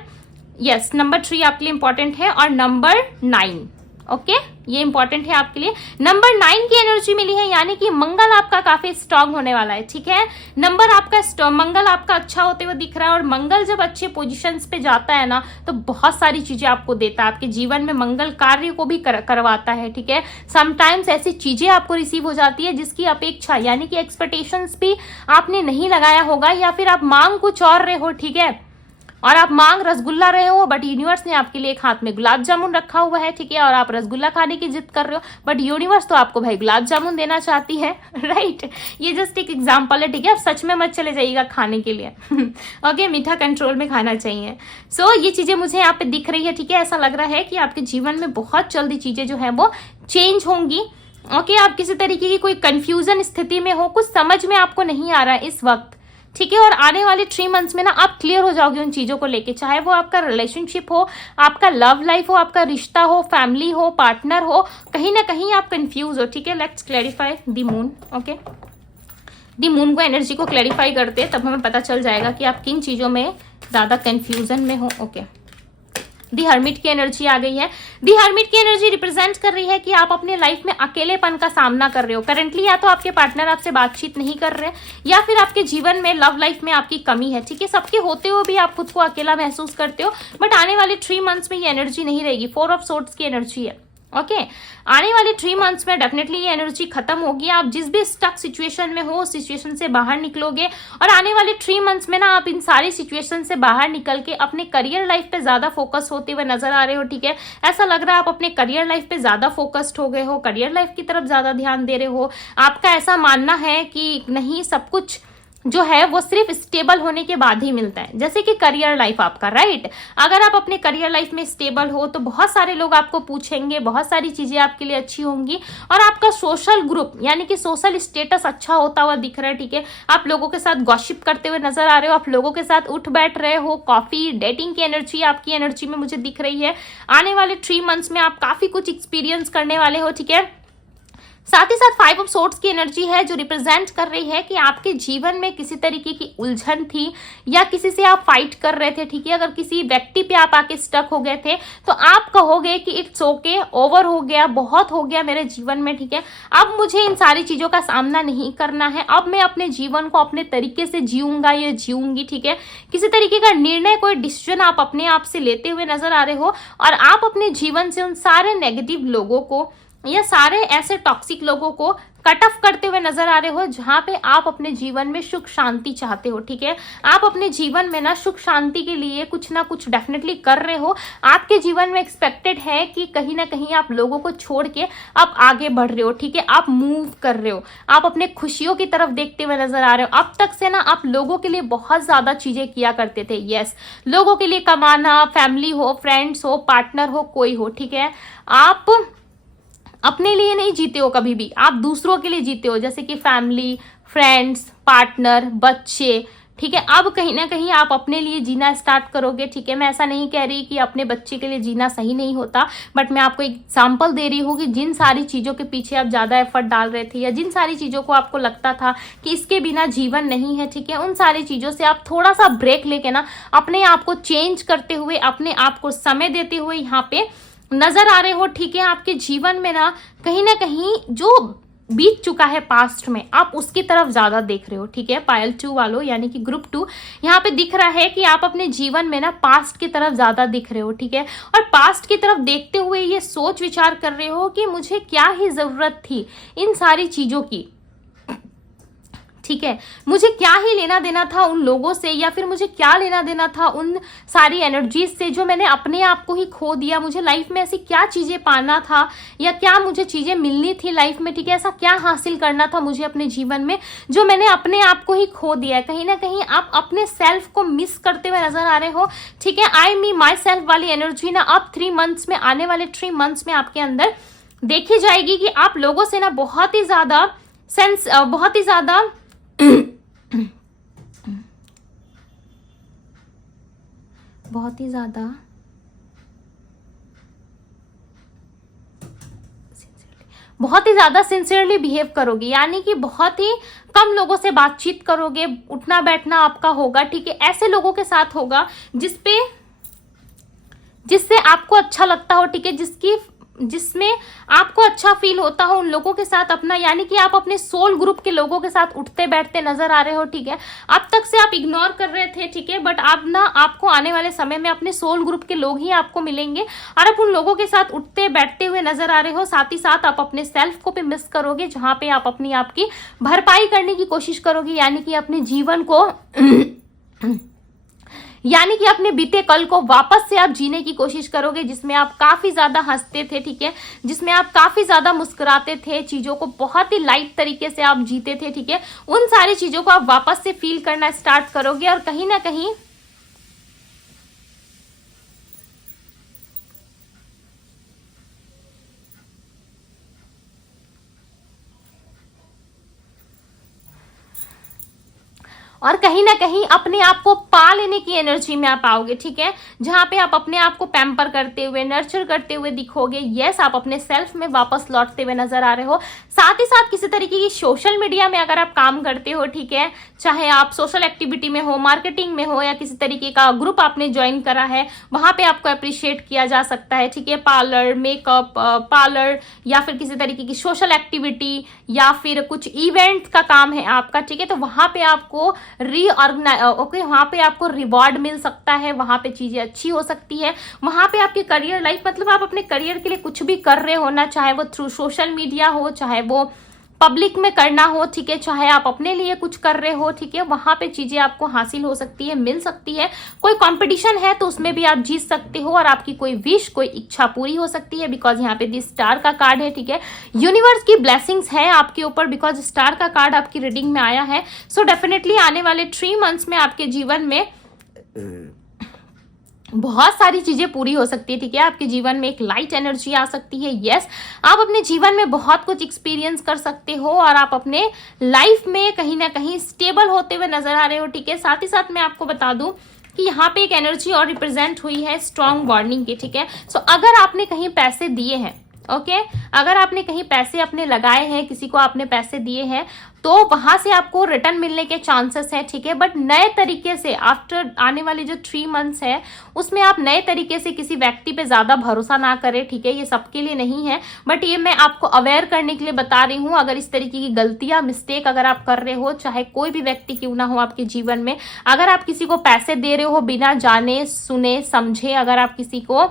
यस, नंबर 3 आपके लिए इंपॉर्टेंट है, और नंबर 9, ओके, ये इंपॉर्टेंट है आपके लिए। नंबर 9 की एनर्जी मिली है, यानी कि मंगल आपका काफी स्ट्रांग होने वाला है, ठीक है। नंबर आपका मंगल आपका अच्छा होते हुए दिख रहा है, और मंगल जब अच्छे पोजीशंस पे जाता है ना तो बहुत सारी चीजें आपको देता है। आपके जीवन में मंगल कार्य को भी करवाता है, ठीक है। समटाइम्स ऐसी चीजें आपको रिसीव हो जाती है जिसकी अपेक्षा, यानी कि एक्सपेक्टेशंस भी आपने नहीं लगाया होगा, या फिर आप मांग कुछ और रहे हो, ठीक है, और आप मांग रसगुल्ला रहे हो, बट यूनिवर्स ने आपके लिए एक हाथ में गुलाब जामुन रखा हुआ है, ठीक है, और आप रसगुल्ला खाने की जिद कर रहे हो, बट यूनिवर्स तो आपको भाई गुलाब जामुन देना चाहती है, राइट। ये जस्ट एक एग्जांपल है, ठीक है, आप सच में मत चले जाइएगा खाने के लिए। ओके, मीठा कंट्रोल में खाना चाहिए। सो ये चीजें मुझे यहाँ पे दिख रही है, ठीक है। ऐसा लग रहा है कि आपके जीवन में बहुत जल्दी चीजें जो है वो चेंज होंगी, ओके। आप किसी तरीके की कोई कंफ्यूजन स्थिति में हो, कुछ समझ में आपको नहीं आ रहा है इस वक्त, ठीक है, और आने वाले 3 मंथ्स में ना आप क्लियर हो जाओगे उन चीजों को लेके, चाहे वो आपका रिलेशनशिप हो, आपका लव लाइफ हो, आपका रिश्ता हो, फैमिली हो, पार्टनर हो, कहीं ना कहीं आप कंफ्यूज हो, ठीक है। Let's clarify the moon, okay. The moon को एनर्जी को क्लैरिफाई करते हैं, तब हमें पता चल जाएगा कि आप किन चीजों में ज्यादा कंफ्यूजन में हो, ओके। दी हर्मिट की एनर्जी आ गई है। दी हर्मिट की एनर्जी रिप्रेजेंट कर रही है कि आप अपने लाइफ में अकेलेपन का सामना कर रहे हो करंटली, या तो आपके पार्टनर आपसे बातचीत नहीं कर रहे या फिर आपके जीवन में लव लाइफ में आपकी कमी है, ठीक है। सबके होते हुए भी आप खुद को अकेला महसूस करते हो, बट आने वाले 3 मंथ्स में ये एनर्जी नहीं रहेगी। 4 ऑफ सोर्ड्स की एनर्जी है, ओके। आने वाले 3 मंथ्स में डेफिनेटली ये एनर्जी खत्म होगी। आप जिस भी स्टक सिचुएशन में हो उस सिचुएशन से बाहर निकलोगे, और आने वाले 3 मंथ्स में ना आप इन सारी सिचुएशन से बाहर निकल के अपने करियर लाइफ पे ज्यादा फोकस होते हुए नजर आ रहे हो, ठीक है। ऐसा लग रहा है आप अपने करियर लाइफ पे ज्यादा फोकस्ड हो गए हो, करियर लाइफ की तरफ ज्यादा ध्यान दे रहे हो। आपका ऐसा मानना है कि नहीं, सब कुछ जो है वो सिर्फ स्टेबल होने के बाद ही मिलता है, जैसे कि करियर लाइफ आपका, राइट। अगर आप अपने करियर लाइफ में स्टेबल हो तो बहुत सारे लोग आपको पूछेंगे, बहुत सारी चीजें आपके लिए अच्छी होंगी, और आपका सोशल ग्रुप यानी कि सोशल स्टेटस अच्छा होता हुआ दिख रहा है, ठीक है। आप लोगों के साथ गॉसिप करते हुए नजर आ रहे हो, आप लोगों के साथ उठ बैठ रहे हो, कॉफी डेटिंग की एनर्जी आपकी एनर्जी में मुझे दिख रही है। आने वाले 3 मंथ्स में आप काफी कुछ एक्सपीरियंस करने वाले हो, ठीक है। साथ ही साथ 5 ऑफ सोर्ड्स की एनर्जी है जो रिप्रेजेंट कर रही है कि आपके जीवन में किसी तरीके की उलझन थी या किसी से आप फाइट कर रहे थे, ठीक है। अगर किसी व्यक्ति पे आप आके स्टक हो गए थे तो आप कहोगे कि इट्स ओके, ओवर हो गया, बहुत हो गया मेरे जीवन में, ठीक है। अब मुझे इन सारी चीजों का सामना नहीं करना है, अब मैं अपने जीवन को अपने तरीके से जीऊंगा या जीऊंगी, ठीक है। किसी तरीके का निर्णय, कोई डिसीजन आप अपने आप से लेते हुए नजर आ रहे हो, और आप अपने जीवन से उन सारे नेगेटिव लोगों को या सारे ऐसे टॉक्सिक लोगों को कट ऑफ करते हुए नजर आ रहे हो जहां पे आप अपने जीवन में सुख शांति चाहते हो, ठीक है। आप अपने जीवन में ना सुख शांति के लिए कुछ ना कुछ डेफिनेटली कर रहे हो। आपके जीवन में एक्सपेक्टेड है कि कहीं ना कहीं आप लोगों को छोड़ के आप आगे बढ़ रहे हो, ठीक है। आप मूव कर रहे हो, आप अपने खुशियों की तरफ देखते हुए नजर आ रहे हो। अब तक से ना आप लोगों के लिए बहुत ज्यादा चीजें किया करते थे, यस, लोगों के लिए कमाना, फैमिली हो, फ्रेंड्स हो, पार्टनर हो, कोई हो, ठीक है। आप अपने लिए नहीं जीते हो कभी भी, आप दूसरों के लिए जीते हो, जैसे कि फैमिली, फ्रेंड्स, पार्टनर, बच्चे, ठीक है। अब कहीं ना कहीं आप अपने लिए जीना स्टार्ट करोगे, ठीक है। मैं ऐसा नहीं कह रही कि अपने बच्चे के लिए जीना सही नहीं होता, बट मैं आपको एग्जांपल दे रही हूँ कि जिन सारी चीजों के पीछे आप ज्यादा एफर्ट डाल रहे थे या जिन सारी चीजों को आपको लगता था कि इसके बिना जीवन नहीं है, ठीक है, उन सारी चीजों से आप थोड़ा सा ब्रेक लेके ना अपने आप को चेंज करते हुए, अपने आप को समय देते हुए यहाँ पे नजर आ रहे हो, ठीक है। आपके जीवन में ना कहीं जो बीत चुका है पास्ट में, आप उसकी तरफ ज्यादा देख रहे हो, ठीक है। पायल 2 वालों यानी कि ग्रुप 2 यहाँ पे दिख रहा है कि आप अपने जीवन में ना पास्ट की तरफ ज्यादा दिख रहे हो, ठीक है। और पास्ट की तरफ देखते हुए ये सोच विचार कर रहे हो कि मुझे क्या ही जरूरत थी इन सारी चीजों की, ठीक है। मुझे क्या ही लेना देना था उन लोगों से, या फिर मुझे क्या लेना देना था उन सारी एनर्जीज से जो मैंने अपने आप को ही खो दिया। मुझे लाइफ में ऐसी क्या चीजें पाना था या क्या मुझे चीजें मिलनी थी लाइफ में, ठीक है। ऐसा क्या हासिल करना था मुझे अपने जीवन में जो मैंने अपने आप को ही खो दिया। कहीं ना कहीं आप अपने सेल्फ को मिस करते हुए नजर आ रहे हो, ठीक है। आई मी माई सेल्फ वाली एनर्जी ना अब 3 मंथ्स में, आने वाले 3 मंथ्स में आपके अंदर देखी जाएगी कि आप लोगों से ना बहुत ही ज्यादा सिंसियरली बिहेव करोगे, यानी कि बहुत ही कम लोगों से बातचीत करोगे, उठना बैठना आपका होगा, ठीक है। ऐसे लोगों के साथ होगा जिससे आपको अच्छा लगता हो, ठीक है, जिसमें आपको अच्छा फील होता हो, उन लोगों के साथ अपना, यानी कि आप अपने सोल ग्रुप के लोगों के साथ उठते बैठते नजर आ रहे हो, ठीक है। अब तक से आप इग्नोर कर रहे थे, ठीक है, बट अब ना आपको आने वाले समय में अपने सोल ग्रुप के लोग ही आपको मिलेंगे और आप उन लोगों के साथ उठते बैठते हुए नजर आ रहे हो। साथ ही साथ आप अपने सेल्फ को भी मिस करोगे, जहां पे आप अपनी आपकी भरपाई करने की कोशिश करोगे, यानी कि अपने जीवन को यानी कि अपने बीते कल को वापस से आप जीने की कोशिश करोगे, जिसमें आप काफी ज्यादा हंसते थे, ठीक है, जिसमें आप काफी ज्यादा मुस्कुराते थे, चीजों को बहुत ही लाइट तरीके से आप जीते थे, ठीक है। उन सारी चीजों को आप वापस से फील करना स्टार्ट करोगे और कहीं ना कहीं और कहीं ना कहीं अपने आप को पा लेने की एनर्जी में आप आओगे, ठीक है, जहां पे आप अपने आप को पैम्पर करते हुए, नर्चर करते हुए दिखोगे। यस, आप अपने सेल्फ में वापस लौटते हुए नजर आ रहे हो। साथ ही साथ किसी तरीके की सोशल मीडिया में अगर आप काम करते हो, ठीक है, चाहे आप सोशल एक्टिविटी में हो, मार्केटिंग में हो, या किसी तरीके का ग्रुप आपने ज्वाइन करा है, वहां पे आपको अप्रिशिएट किया जा सकता है, ठीक है। पार्लर, मेकअप पार्लर, या फिर किसी तरीके की सोशल एक्टिविटी, या फिर कुछ इवेंट का काम है आपका, ठीक है, तो वहां पे आपको वहां पे आपको रिवॉर्ड मिल सकता है, वहां पे चीजें अच्छी हो सकती है, वहां पे आपकी करियर लाइफ, मतलब आप अपने करियर के लिए कुछ भी कर रहे हो ना, चाहे वो थ्रू सोशल मीडिया हो, चाहे वो पब्लिक में करना हो, ठीक है, चाहे आप अपने लिए कुछ कर रहे हो, ठीक है, वहां पे चीजें आपको हासिल हो सकती है, मिल सकती है। कोई कंपटीशन है तो उसमें भी आप जीत सकते हो, और आपकी कोई विश, कोई इच्छा पूरी हो सकती है, बिकॉज यहाँ पे दी स्टार का कार्ड है, ठीक है। यूनिवर्स की ब्लेसिंग्स है आपके ऊपर, बिकॉज स्टार का कार्ड आपकी रीडिंग में आया है। सो डेफिनेटली आने वाले 3 मंथ्स में आपके जीवन में बहुत सारी चीजें पूरी हो सकती है, ठीक है। आपके जीवन में एक लाइट एनर्जी आ सकती है। यस, आप अपने जीवन में बहुत कुछ एक्सपीरियंस कर सकते हो, और आप अपने लाइफ में कहीं ना कहीं स्टेबल होते हुए नजर आ रहे हो, ठीक है। साथ ही साथ मैं आपको बता दूं कि यहाँ पे एक एनर्जी और रिप्रेजेंट हुई है स्ट्रॉन्ग वार्निंग की, ठीक है। सो अगर आपने कहीं पैसे दिए हैं, ओके, अगर आपने कहीं पैसे अपने लगाए हैं, किसी को आपने पैसे दिए हैं, तो वहां से आपको रिटर्न मिलने के चांसेस है, ठीक है। बट नए तरीके से आफ्टर आने वाले जो 3 मंथ्स है, उसमें आप नए तरीके से किसी व्यक्ति पे ज्यादा भरोसा ना करें, ठीक है। ये सबके लिए नहीं है, बट ये मैं आपको अवेयर करने के लिए बता रही हूँ। अगर इस तरीके की गलतियां, मिस्टेक अगर आप कर रहे हो, चाहे कोई भी व्यक्ति क्यों ना हो आपके जीवन में, अगर आप किसी को पैसे दे रहे हो बिना जाने सुने समझे, अगर आप किसी को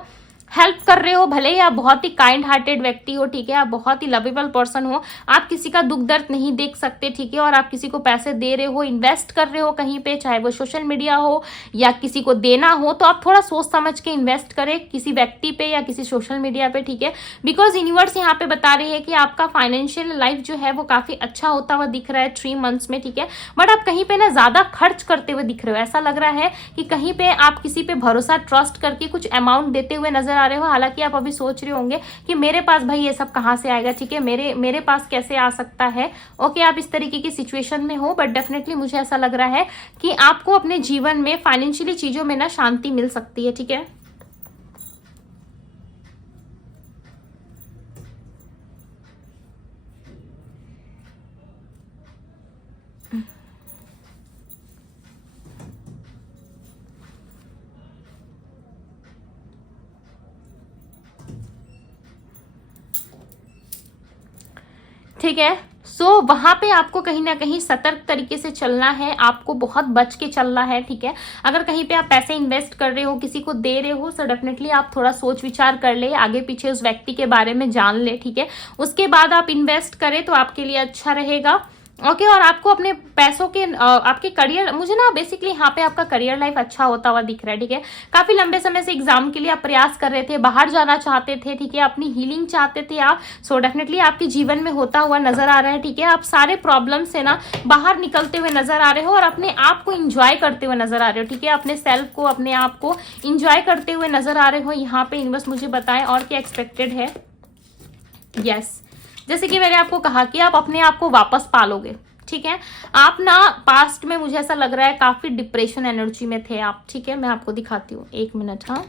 हेल्प कर रहे हो, भले ही आप बहुत ही काइंड हार्टेड व्यक्ति हो, ठीक है, आप बहुत ही लवेबल पर्सन हो, आप किसी का दुख दर्द नहीं देख सकते, ठीक है, और आप किसी को पैसे दे रहे हो, इन्वेस्ट कर रहे हो कहीं पे, चाहे वो सोशल मीडिया हो या किसी को देना हो, तो आप थोड़ा सोच समझ के इन्वेस्ट करें किसी व्यक्ति पे या किसी सोशल मीडिया पे, ठीक है। बिकॉज यूनिवर्स यहाँ पे बता रही है कि आपका फाइनेंशियल लाइफ जो है वो काफी अच्छा होता हुआ दिख रहा है 3 मंथ्स में, ठीक है। बट आप कहीं पे ना ज्यादा खर्च करते हुए दिख रहे हो, ऐसा लग रहा है कि कहीं पे आप किसी पे भरोसा, ट्रस्ट करके कुछ अमाउंट देते हुए नजर आ रहे हो। हालांकि आप अभी सोच रहे होंगे कि मेरे पास भाई ये सब कहां से आएगा, ठीक है, मेरे पास कैसे आ सकता है। ओके, आप इस तरीके की सिचुएशन में हो, बट डेफिनेटली मुझे ऐसा लग रहा है कि आपको अपने जीवन में फाइनेंशियली चीजों में ना शांति मिल सकती है, ठीक है। ठीक है, सो वहां पे आपको कहीं ना कहीं सतर्क तरीके से चलना है, आपको बहुत बच के चलना है, ठीक है। अगर कहीं पे आप पैसे इन्वेस्ट कर रहे हो, किसी को दे रहे हो, सो डेफिनेटली आप थोड़ा सोच विचार कर ले, आगे पीछे उस व्यक्ति के बारे में जान ले, ठीक है। उसके बाद आप इन्वेस्ट करें तो आपके लिए अच्छा रहेगा। ओके, और आपको अपने पैसों के आपके करियर, मुझे ना बेसिकली यहाँ पे आपका करियर लाइफ अच्छा होता हुआ दिख रहा है, ठीक है। काफी लंबे समय से एग्जाम के लिए आप प्रयास कर रहे थे, बाहर जाना चाहते थे, ठीक है, अपनी हीलिंग चाहते थे आप, सो डेफिनेटली आपके जीवन में होता हुआ नजर आ रहा है, ठीक है। आप सारे प्रॉब्लम से ना बाहर निकलते हुए नजर आ रहे हो, और अपने आप को इंजॉय करते हुए नजर आ रहे हो, ठीक है। अपने सेल्फ को, अपने आप को इंजॉय करते हुए नजर आ रहे हो। यहाँ पे यूनिवर्स मुझे बताएं और क्या एक्सपेक्टेड है। यस, जैसे कि मैंने आपको कहा कि आप अपने आप को वापस पालोगे, ठीक है। आप ना पास्ट में, मुझे ऐसा लग रहा है, काफी डिप्रेशन एनर्जी में थे आप, ठीक है। मैं आपको दिखाती हूँ, 1 मिनट। हाँ,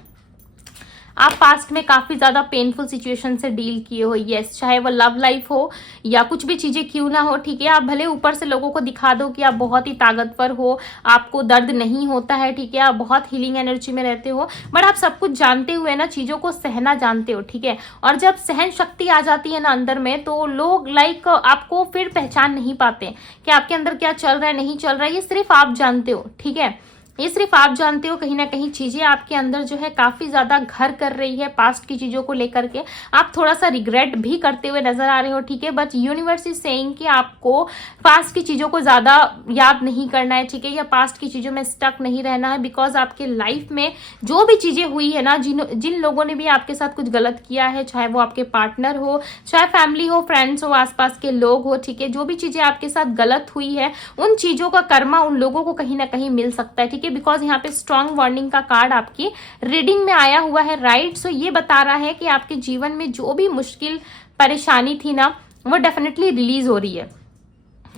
आप पास्ट में काफी ज्यादा पेनफुल सिचुएशन से डील किए हो। यस, चाहे वो लव लाइफ हो या कुछ भी चीजें क्यों ना हो, ठीक है। आप भले ऊपर से लोगों को दिखा दो कि आप बहुत ही ताकतवर हो, आपको दर्द नहीं होता है, ठीक है, आप बहुत हीलिंग एनर्जी में रहते हो, बट आप सब कुछ जानते हुए ना चीजों को सहना जानते हो, ठीक है। और जब सहन शक्ति आ जाती है ना अंदर में, तो लोग आपको फिर पहचान नहीं पाते कि आपके अंदर क्या चल रहा है, नहीं चल रहा है, ये सिर्फ आप जानते हो, ठीक है। ये सिर्फ आप जानते हो। कहीं ना कहीं चीजें आपके अंदर जो है काफी ज्यादा घर कर रही है, पास्ट की चीजों को लेकर के आप थोड़ा सा रिग्रेट भी करते हुए नजर आ रहे हो, ठीक है। बट यूनिवर्स इज सेइंग कि आपको पास्ट की चीजों को ज्यादा याद नहीं करना है, ठीक है, या पास्ट की चीजों में स्टक नहीं रहना है, बिकॉज आपके लाइफ में जो भी चीजें हुई है ना, जिन लोगों ने भी आपके साथ कुछ गलत किया है, चाहे वो आपके पार्टनर हो, चाहे फैमिली हो, फ्रेंड्स हो, आसपास के लोग हो, ठीक है, जो भी चीजें आपके साथ गलत हुई है, उन चीजों का कर्मा उन लोगों को कहीं ना कहीं मिल सकता है, ठीक है। बिकॉज यहाँ पे स्ट्रॉन्ग वार्निंग का कार्ड आपकी रीडिंग में आया हुआ है, राइट। सो ये बता रहा है कि आपके जीवन में जो भी मुश्किल परेशानी थी ना, वो डेफिनेटली रिलीज हो रही है,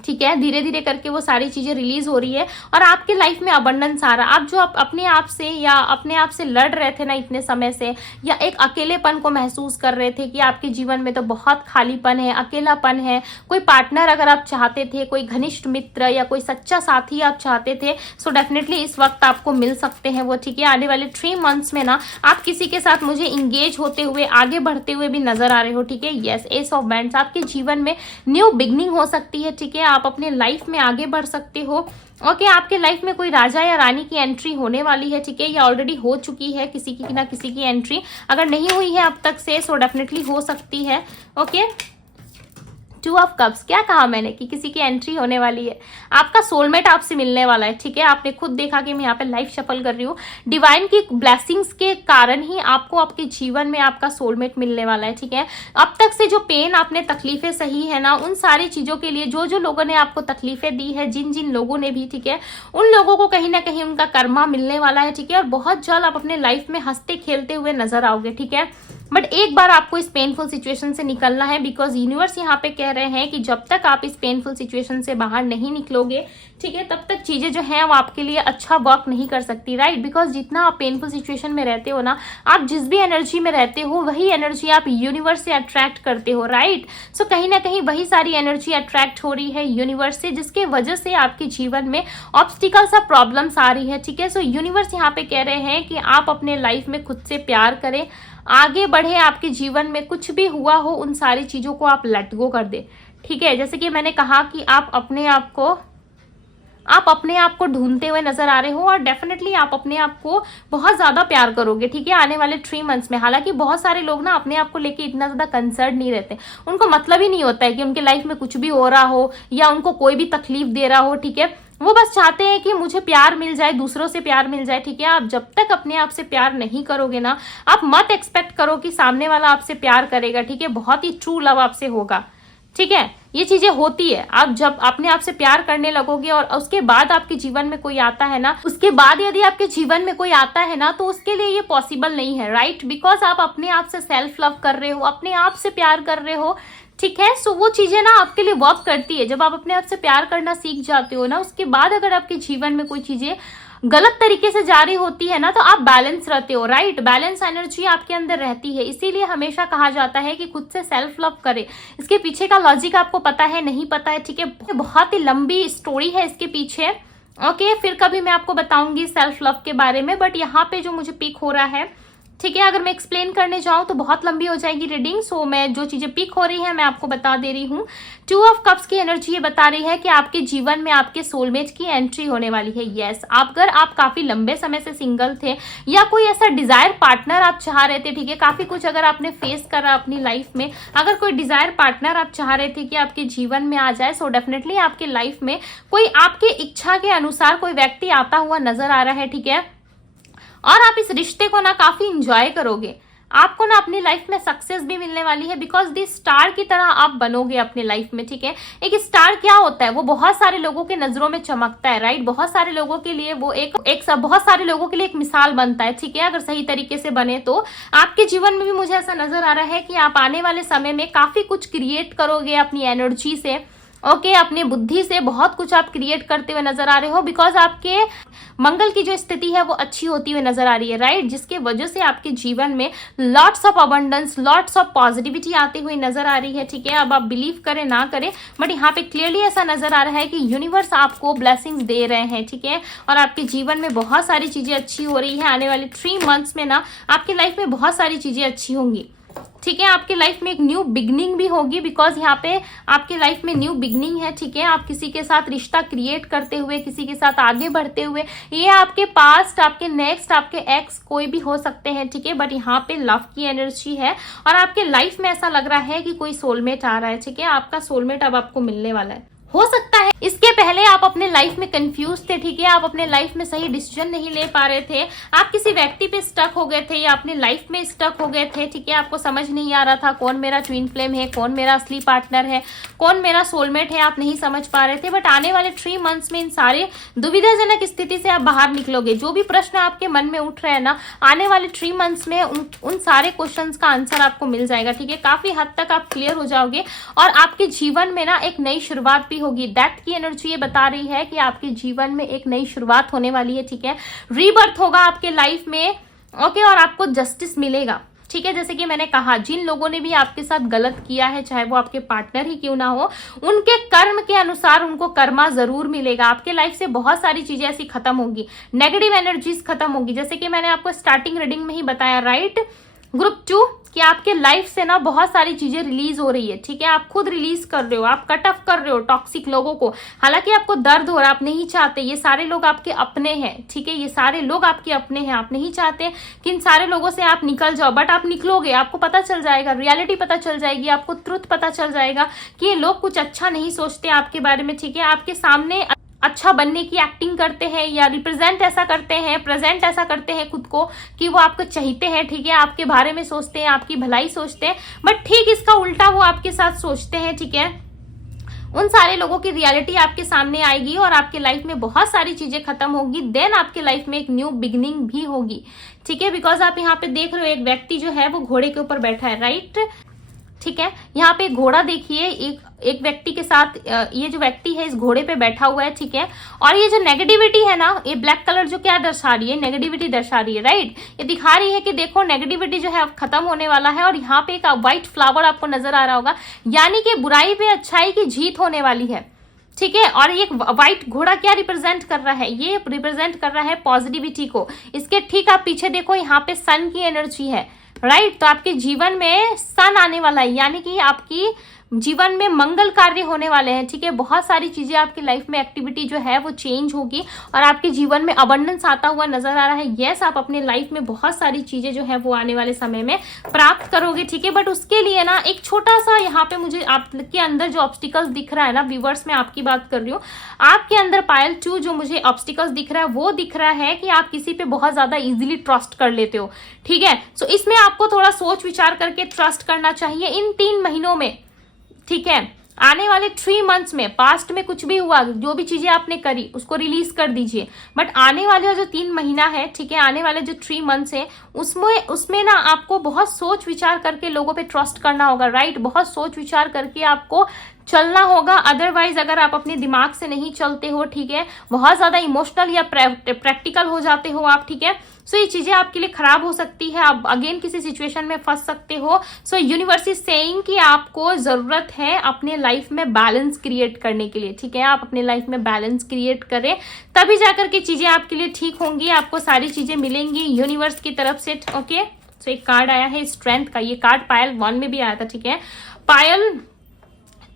ठीक है, धीरे धीरे करके वो सारी चीजें रिलीज हो रही है और आपके लाइफ में अबंडेंस आ रहा है। आप जो अपने आप से या अपने आप से लड़ रहे थे ना इतने समय से, या एक अकेलेपन को महसूस कर रहे थे कि आपके जीवन में तो बहुत खालीपन है, अकेलापन है, कोई पार्टनर अगर आप चाहते थे, कोई घनिष्ठ मित्र या कोई सच्चा साथी आप चाहते थे, सो डेफिनेटली इस वक्त आपको मिल सकते हैं वो। ठीक है, आने वाले 3 मंथ्स में ना आप किसी के साथ मुझे इंगेज होते हुए, आगे बढ़ते हुए भी नजर आ रहे हो। ठीक है, यस, एस ऑफ बैंड्स, आपके जीवन में न्यू बिगनिंग हो सकती है। ठीक है, आप अपने लाइफ में आगे बढ़ सकते हो। ओके, आपके लाइफ में कोई राजा या रानी की एंट्री होने वाली है। ठीक है, या ऑलरेडी हो चुकी है किसी की ना किसी की एंट्री, अगर नहीं हुई है अब तक से सो डेफिनेटली हो सकती है। ओके, 2 ऑफ कप्स, क्या कहा मैंने कि किसी की एंट्री होने वाली है, आपका सोलमेट आपसे मिलने वाला है। ठीक है, आपने खुद देखा कि मैं यहाँ पे लाइफ शफल कर रही हूँ, डिवाइन की ब्लेसिंग्स के कारण ही आपको आपके जीवन में आपका सोलमेट मिलने वाला है। ठीक है, अब तक से जो पेन आपने तकलीफें सही है ना, उन सारी चीजों के लिए जो जो लोगों ने आपको तकलीफें दी है, जिन जिन लोगों ने भी, ठीक है, उन लोगों को कहीं ना कहीं उनका कर्मा मिलने वाला है। ठीक है, और बहुत जल्द आप अपने लाइफ में हंसते खेलते हुए नजर आओगे। ठीक है, बट एक बार आपको इस पेनफुल सिचुएशन से निकलना है, बिकॉज यूनिवर्स यहाँ पे कह रहे हैं कि जब तक आप इस पेनफुल सिचुएशन से बाहर नहीं निकलोगे, ठीक है, तब तक चीजें जो हैं वो आपके लिए अच्छा वर्क नहीं कर सकती, राइट। बिकॉज जितना आप पेनफुल सिचुएशन में रहते हो ना, आप जिस भी एनर्जी में रहते हो वही एनर्जी आप यूनिवर्स से अट्रैक्ट करते हो, राइट। सो कहीं ना कहीं वही सारी एनर्जी अट्रैक्ट हो रही है यूनिवर्स से, जिसके वजह से आपके जीवन में ऑब्स्टिकल्स और प्रॉब्लम्स आ रही है। ठीक है, सो यूनिवर्स यहाँ पे कह रहे हैं कि आप अपने लाइफ में खुद से प्यार करें, आगे बढ़े, आपके जीवन में कुछ भी हुआ हो उन सारी चीजों को आप लेट गो कर दे। ठीक है, जैसे कि मैंने कहा कि आप अपने आप को ढूंढते हुए नजर आ रहे हो और डेफिनेटली आप अपने आप को बहुत ज्यादा प्यार करोगे। ठीक है, आने वाले 3 मंथ्स में। हालांकि बहुत सारे लोग ना अपने आप को लेके इतना ज्यादा कंसर्न नहीं रहते, उनको मतलब ही नहीं होता है कि उनके लाइफ में कुछ भी हो रहा हो या उनको कोई भी तकलीफ दे रहा हो। ठीक है, वो बस चाहते हैं कि मुझे प्यार मिल जाए, दूसरों से प्यार मिल जाए। ठीक है, आप जब तक अपने आप से प्यार नहीं करोगे ना, आप मत एक्सपेक्ट करो कि सामने वाला आपसे प्यार करेगा। ठीक है, बहुत ही ट्रू लव आपसे होगा। ठीक है, ये चीजें होती है, आप जब अपने आप से प्यार करने लगोगे और उसके बाद आपके जीवन में कोई आता है ना, उसके बाद यदि आपके जीवन में कोई आता है ना, तो उसके लिए ये पॉसिबल नहीं है, राइट। बिकॉज आप अपने आप से सेल्फ लव कर रहे हो, अपने आप से प्यार कर रहे हो। ठीक है, सो वो चीजें ना आपके लिए वर्क करती है। जब आप अपने आप से प्यार करना सीख जाते हो ना, उसके बाद अगर आपके जीवन में कोई चीजें गलत तरीके से जारी होती है ना, तो आप बैलेंस रहते हो, राइट। बैलेंस एनर्जी आपके अंदर रहती है, इसीलिए हमेशा कहा जाता है कि खुद से सेल्फ लव करे। इसके पीछे का लॉजिक आपको पता है, नहीं पता है, ठीक है, बहुत ही लंबी स्टोरी है इसके पीछे। ओके, फिर कभी मैं आपको बताऊंगी सेल्फ लव के बारे में, बट यहाँ पे जो मुझे पिक हो रहा है, ठीक है, अगर मैं एक्सप्लेन करने जाऊं तो बहुत लंबी हो जाएगी रीडिंग। सो मैं जो चीजें पिक हो रही है मैं आपको बता दे रही हूँ। 2 ऑफ कप्स की एनर्जी ये बता रही है कि आपके जीवन में आपके सोलमेट की एंट्री होने वाली है। यस, अगर आप काफी लंबे समय से सिंगल थे या कोई ऐसा डिजायर पार्टनर आप चाह रहे थे, ठीक है, काफी कुछ अगर आपने फेस करा अपनी लाइफ में, अगर कोई डिजायर पार्टनर आप चाह रहे थे कि आपके जीवन में आ जाए, सो डेफिनेटली आपके लाइफ में कोई आपके इच्छा के अनुसार कोई व्यक्ति आता हुआ नजर आ रहा है। ठीक है, और आप इस रिश्ते को ना काफी इंजॉय करोगे, आपको ना अपनी लाइफ में सक्सेस भी मिलने वाली है, बिकॉज दी स्टार की तरह आप बनोगे अपने लाइफ में। ठीक है, एक स्टार क्या होता है, वो बहुत सारे लोगों के नजरों में चमकता है, राइट। बहुत सारे लोगों के लिए वो बहुत सारे लोगों के लिए एक मिसाल बनता है। ठीक है, अगर सही तरीके से बने तो आपके जीवन में भी मुझे ऐसा नजर आ रहा है कि आप आने वाले समय में काफी कुछ क्रिएट करोगे अपनी एनर्जी से। ओके, अपनी बुद्धि से बहुत कुछ आप क्रिएट करते हुए नजर आ रहे हो, बिकॉज आपके मंगल की जो स्थिति है वो अच्छी होती हुई नजर आ रही है, राइट, जिसके वजह से आपके जीवन में lots of abundance, lots of positivity आती हुई नजर आ रही है। ठीक है, अब आप बिलीव करें ना करें, बट यहाँ पे क्लियरली ऐसा नजर आ रहा है कि यूनिवर्स आपको ब्लेसिंग्स दे रहे हैं। ठीक है, और आपके जीवन में बहुत सारी चीजें अच्छी हो रही है। आने वाले 3 मंथ्स में ना आपकी लाइफ में बहुत सारी चीजें अच्छी होंगी। ठीक है, आपकी लाइफ में एक न्यू बिगनिंग भी होगी, बिकॉज यहाँ पे आपकी लाइफ में न्यू बिगनिंग है। ठीक है, आप किसी के साथ रिश्ता क्रिएट करते हुए, किसी के साथ आगे बढ़ते हुए, ये आपके पास्ट, आपके नेक्स्ट, आपके एक्स कोई भी हो सकते हैं। ठीक है, बट यहाँ पे लव की एनर्जी है और आपके लाइफ में ऐसा लग रहा है कि कोई सोलमेट आ रहा है। ठीक है, आपका सोलमेट अब आपको मिलने वाला है। हो सकता है इसके पहले आप अपने लाइफ में कंफ्यूज थे। ठीक है, आप अपने लाइफ में सही डिसीजन नहीं ले पा रहे थे, आप किसी व्यक्ति पे स्टक हो गए थे या अपने लाइफ में स्टक हो गए थे। ठीक है, आपको समझ नहीं आ रहा था कौन मेरा ट्विन फ्लेम है, कौन मेरा असली पार्टनर है, कौन मेरा सोलमेट है, आप नहीं समझ पा रहे थे। बट आने वाले 3 मंथ्स में इन सारे दुविधाजनक स्थिति से आप बाहर निकलोगे। जो भी प्रश्न आपके मन में उठ रहे हैं ना, आने वाले 3 मंथ्स में उन सारे क्वेश्चंस का आंसर आपको मिल जाएगा। ठीक है, काफी हद तक आप क्लियर हो जाओगे और आपके जीवन में ना एक नई शुरुआत भी होगी। दैट की एनर्जी ये बता रही है कि आपके जीवन में एक नई शुरुआत होने वाली है, ठीक है। रीबर्थ होगा आपके लाइफ में, ओके, और आपको जस्टिस मिलेगा, ठीक है। जैसे कि मैंने कहा, जिन लोगों ने भी आपके साथ गलत किया है, चाहे वो आपके पार्टनर ही क्यों ना हो, उनके कर्म के अनुसार उनको कर्मा जरूर मिलेगा। आपके लाइफ से बहुत सारी चीजें ऐसी खत्म होगी, नेगेटिव एनर्जीज खत्म होगी। जैसे कि मैंने आपको स्टार्टिंग रीडिंग में ही बताया, राइट, ग्रुप 2, कि आपके लाइफ से ना बहुत सारी चीजें रिलीज हो रही है, ठीक है। आप खुद रिलीज कर रहे हो, आप कट ऑफ कर रहे हो टॉक्सिक लोगों को। हालांकि आपको दर्द हो रहा है, आप नहीं चाहते, ये सारे लोग आपके अपने हैं, ठीक है, ये सारे लोग आपके अपने हैं। आप नहीं चाहते कि इन सारे लोगों से आप निकल जाओ, बट आप निकलोगे, आपको पता चल जाएगा, रियलिटी पता चल जाएगी, आपको ट्रुथ पता चल जाएगा कि ये लोग कुछ अच्छा नहीं सोचते आपके बारे में, ठीक है। आपके सामने अच्छा बनने की एक्टिंग करते हैं, या रिप्रेजेंट ऐसा करते हैं, प्रेजेंट ऐसा करते हैं खुद को कि वो आपको चाहते हैं, ठीक है, आपके बारे में सोचते हैं, आपकी भलाई सोचते हैं, बट ठीक इसका उल्टा वो आपके साथ सोचते हैं, ठीक है। उन सारे लोगों की रियलिटी आपके सामने आएगी और आपके लाइफ में बहुत सारी चीजें खत्म होगी। देन आपके लाइफ में एक न्यू बिगिनिंग भी होगी, ठीक है। बिकॉज आप यहाँ पे देख रहे हो, एक व्यक्ति जो है वो घोड़े के ऊपर बैठा है, राइट, ठीक है। यहाँ पे घोड़ा देखिए, एक व्यक्ति के साथ ये जो व्यक्ति है इस घोड़े पे बैठा हुआ है, ठीक है। और ये जो नेगेटिविटी है ना, ये ब्लैक कलर जो क्या दर्शा रही है, नेगेटिविटी दर्शा रही है, राइट। ये दिखा रही है कि देखो नेगेटिविटी जो है अब खत्म होने वाला है। और यहाँ पे एक व्हाइट फ्लावर आपको नजर आ रहा होगा, यानी कि बुराई पे अच्छाई की जीत होने वाली है, ठीक है। और ये व्हाइट घोड़ा क्या रिप्रेजेंट कर रहा है, ये रिप्रेजेंट कर रहा है पॉजिटिविटी को। इसके ठीक आप पीछे देखो, यहाँ पे सन की एनर्जी है, राइट। तो आपके जीवन में सन आने वाला है, यानी कि आपकी जीवन में मंगल कार्य होने वाले हैं, ठीक है। बहुत सारी चीजें आपकी लाइफ में, एक्टिविटी जो है वो चेंज होगी और आपके जीवन में अबंडेंस आता हुआ नजर आ रहा है। यस, आप अपने लाइफ में बहुत सारी चीजें जो है वो आने वाले समय में प्राप्त करोगे, ठीक है। बट उसके लिए ना एक छोटा सा यहाँ पे मुझे आपके अंदर जो ऑब्स्टिकल्स दिख रहा है ना, व्यूवर्स में आपकी बात कर रही हूँ, आपके अंदर पायल 2 जो मुझे ऑब्स्टिकल्स दिख रहा है वो दिख रहा है कि आप किसी पे बहुत ज्यादा इजिली ट्रस्ट कर लेते हो, ठीक है। सो इसमें आपको थोड़ा सोच विचार करके ट्रस्ट करना चाहिए इन 3 महीनों में, ठीक है। आने वाले 3 मंथ्स में, पास्ट में कुछ भी हुआ, जो भी चीजें आपने करी उसको रिलीज कर दीजिए। बट आने वाले जो 3 महीना है, ठीक है, आने वाले जो 3 मंथ्स है, उसमें ना आपको बहुत सोच विचार करके लोगों पे ट्रस्ट करना होगा, राइट। बहुत सोच विचार करके आपको चलना होगा। अदरवाइज अगर आप अपने दिमाग से नहीं चलते हो, ठीक है, बहुत ज्यादा इमोशनल या प्रैक्टिकल हो जाते हो आप, ठीक है, सो ये चीजें आपके लिए खराब हो सकती है, आप अगेन किसी सिचुएशन में फंस सकते हो। सो यूनिवर्स इज सेइंग कि आपको जरूरत है अपने लाइफ में बैलेंस क्रिएट करने के लिए, ठीक है। आप अपने लाइफ में बैलेंस क्रिएट करें, तभी जाकर के चीजें आपके लिए ठीक होंगी, आपको सारी चीजें मिलेंगी यूनिवर्स की तरफ से, ओके। सो एक कार्ड आया है स्ट्रेंथ का, ये कार्ड पायल 1 में भी आया था, ठीक है। पायल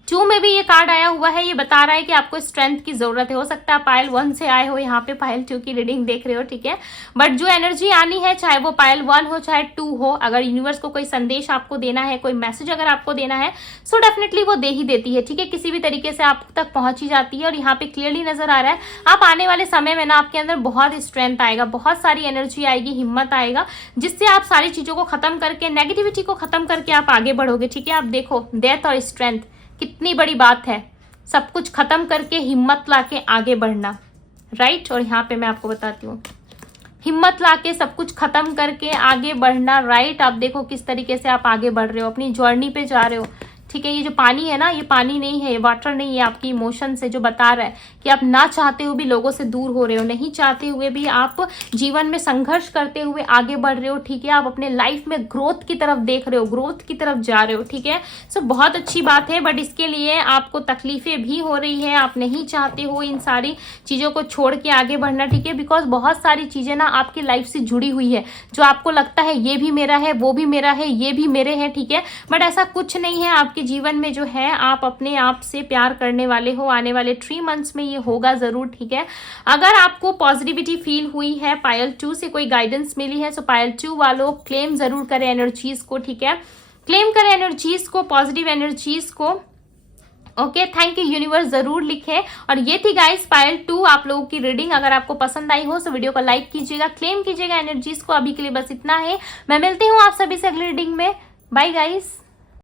2 में भी ये कार्ड आया हुआ है, ये बता रहा है कि आपको स्ट्रेंथ की जरूरत है। हो सकता है पायल 1 से आए हो, यहाँ पे पायल 2 की रीडिंग देख रहे हो, ठीक है। बट जो एनर्जी आनी है, चाहे वो पायल 1 हो चाहे 2 हो, अगर यूनिवर्स को कोई संदेश आपको देना है, कोई मैसेज अगर आपको देना है, सो डेफिनेटली वो दे ही देती है, ठीक है। किसी भी तरीके से आप तक पहुंची जाती है। और यहाँ पे क्लियरली नजर आ रहा है, आप आने वाले समय में ना आपके अंदर बहुत स्ट्रेंथ आएगा, बहुत सारी एनर्जी आएगी, हिम्मत आएगा, जिससे आप सारी चीजों को खत्म करके, नेगेटिविटी को खत्म करके आप आगे बढ़ोगे, ठीक है। आप देखो डेथ और स्ट्रेंथ कितनी बड़ी बात है, सब कुछ खत्म करके हिम्मत लाके आगे बढ़ना, राइट। और यहाँ पे मैं आपको बताती हूँ, हिम्मत लाके सब कुछ खत्म करके आगे बढ़ना, राइट। आप देखो किस तरीके से आप आगे बढ़ रहे हो, अपनी जर्नी पे जा रहे हो, ठीक है। ये जो पानी है ना, ये पानी नहीं है, ये वाटर नहीं है, आपकी इमोशन से जो बता रहा है कि आप ना चाहते हुए भी लोगों से दूर हो रहे हो, नहीं चाहते हुए भी आप जीवन में संघर्ष करते हुए आगे बढ़ रहे हो, ठीक है। आप अपने लाइफ में ग्रोथ की तरफ देख रहे हो, ग्रोथ की तरफ जा रहे हो, ठीक है। सो बहुत अच्छी बात है, बट इसके लिए आपको तकलीफें भी हो रही है, आप नहीं चाहते हो इन सारी चीजों को छोड़ के आगे बढ़ना, ठीक है। बिकॉज बहुत सारी चीजें ना आपकी लाइफ से जुड़ी हुई है, जो आपको लगता है ये भी मेरा है, वो भी मेरा है, ये भी मेरे हैं, ठीक है। बट ऐसा कुछ नहीं है आपके जीवन में जो है, आप अपने आप से प्यार करने वाले हो। आने वाले 3 मंथ्स में ये होगा जरूर, ठीक है। अगर आपको पॉजिटिविटी फील हुई है, पायल 2 से कोई गाइडेंस मिली है, तो पायल 2 वालों क्लेम जरूर करें एनर्जीज को, ठीक है। क्लेम करें एनर्जीज को, पॉजिटिव एनर्जीज को, ओके। थैंक यू यूनिवर्स जरूर लिखें। और ये थी गाइस पायल 2 आप लोगों की रीडिंग। अगर आपको पसंद आई हो तो वीडियो को लाइक कीजिएगा, क्लेम कीजिएगा एनर्जीज को। अभी के लिए बस इतना है, मैं मिलती हूँ आप सभी से अगली रीडिंग में। Bye guys.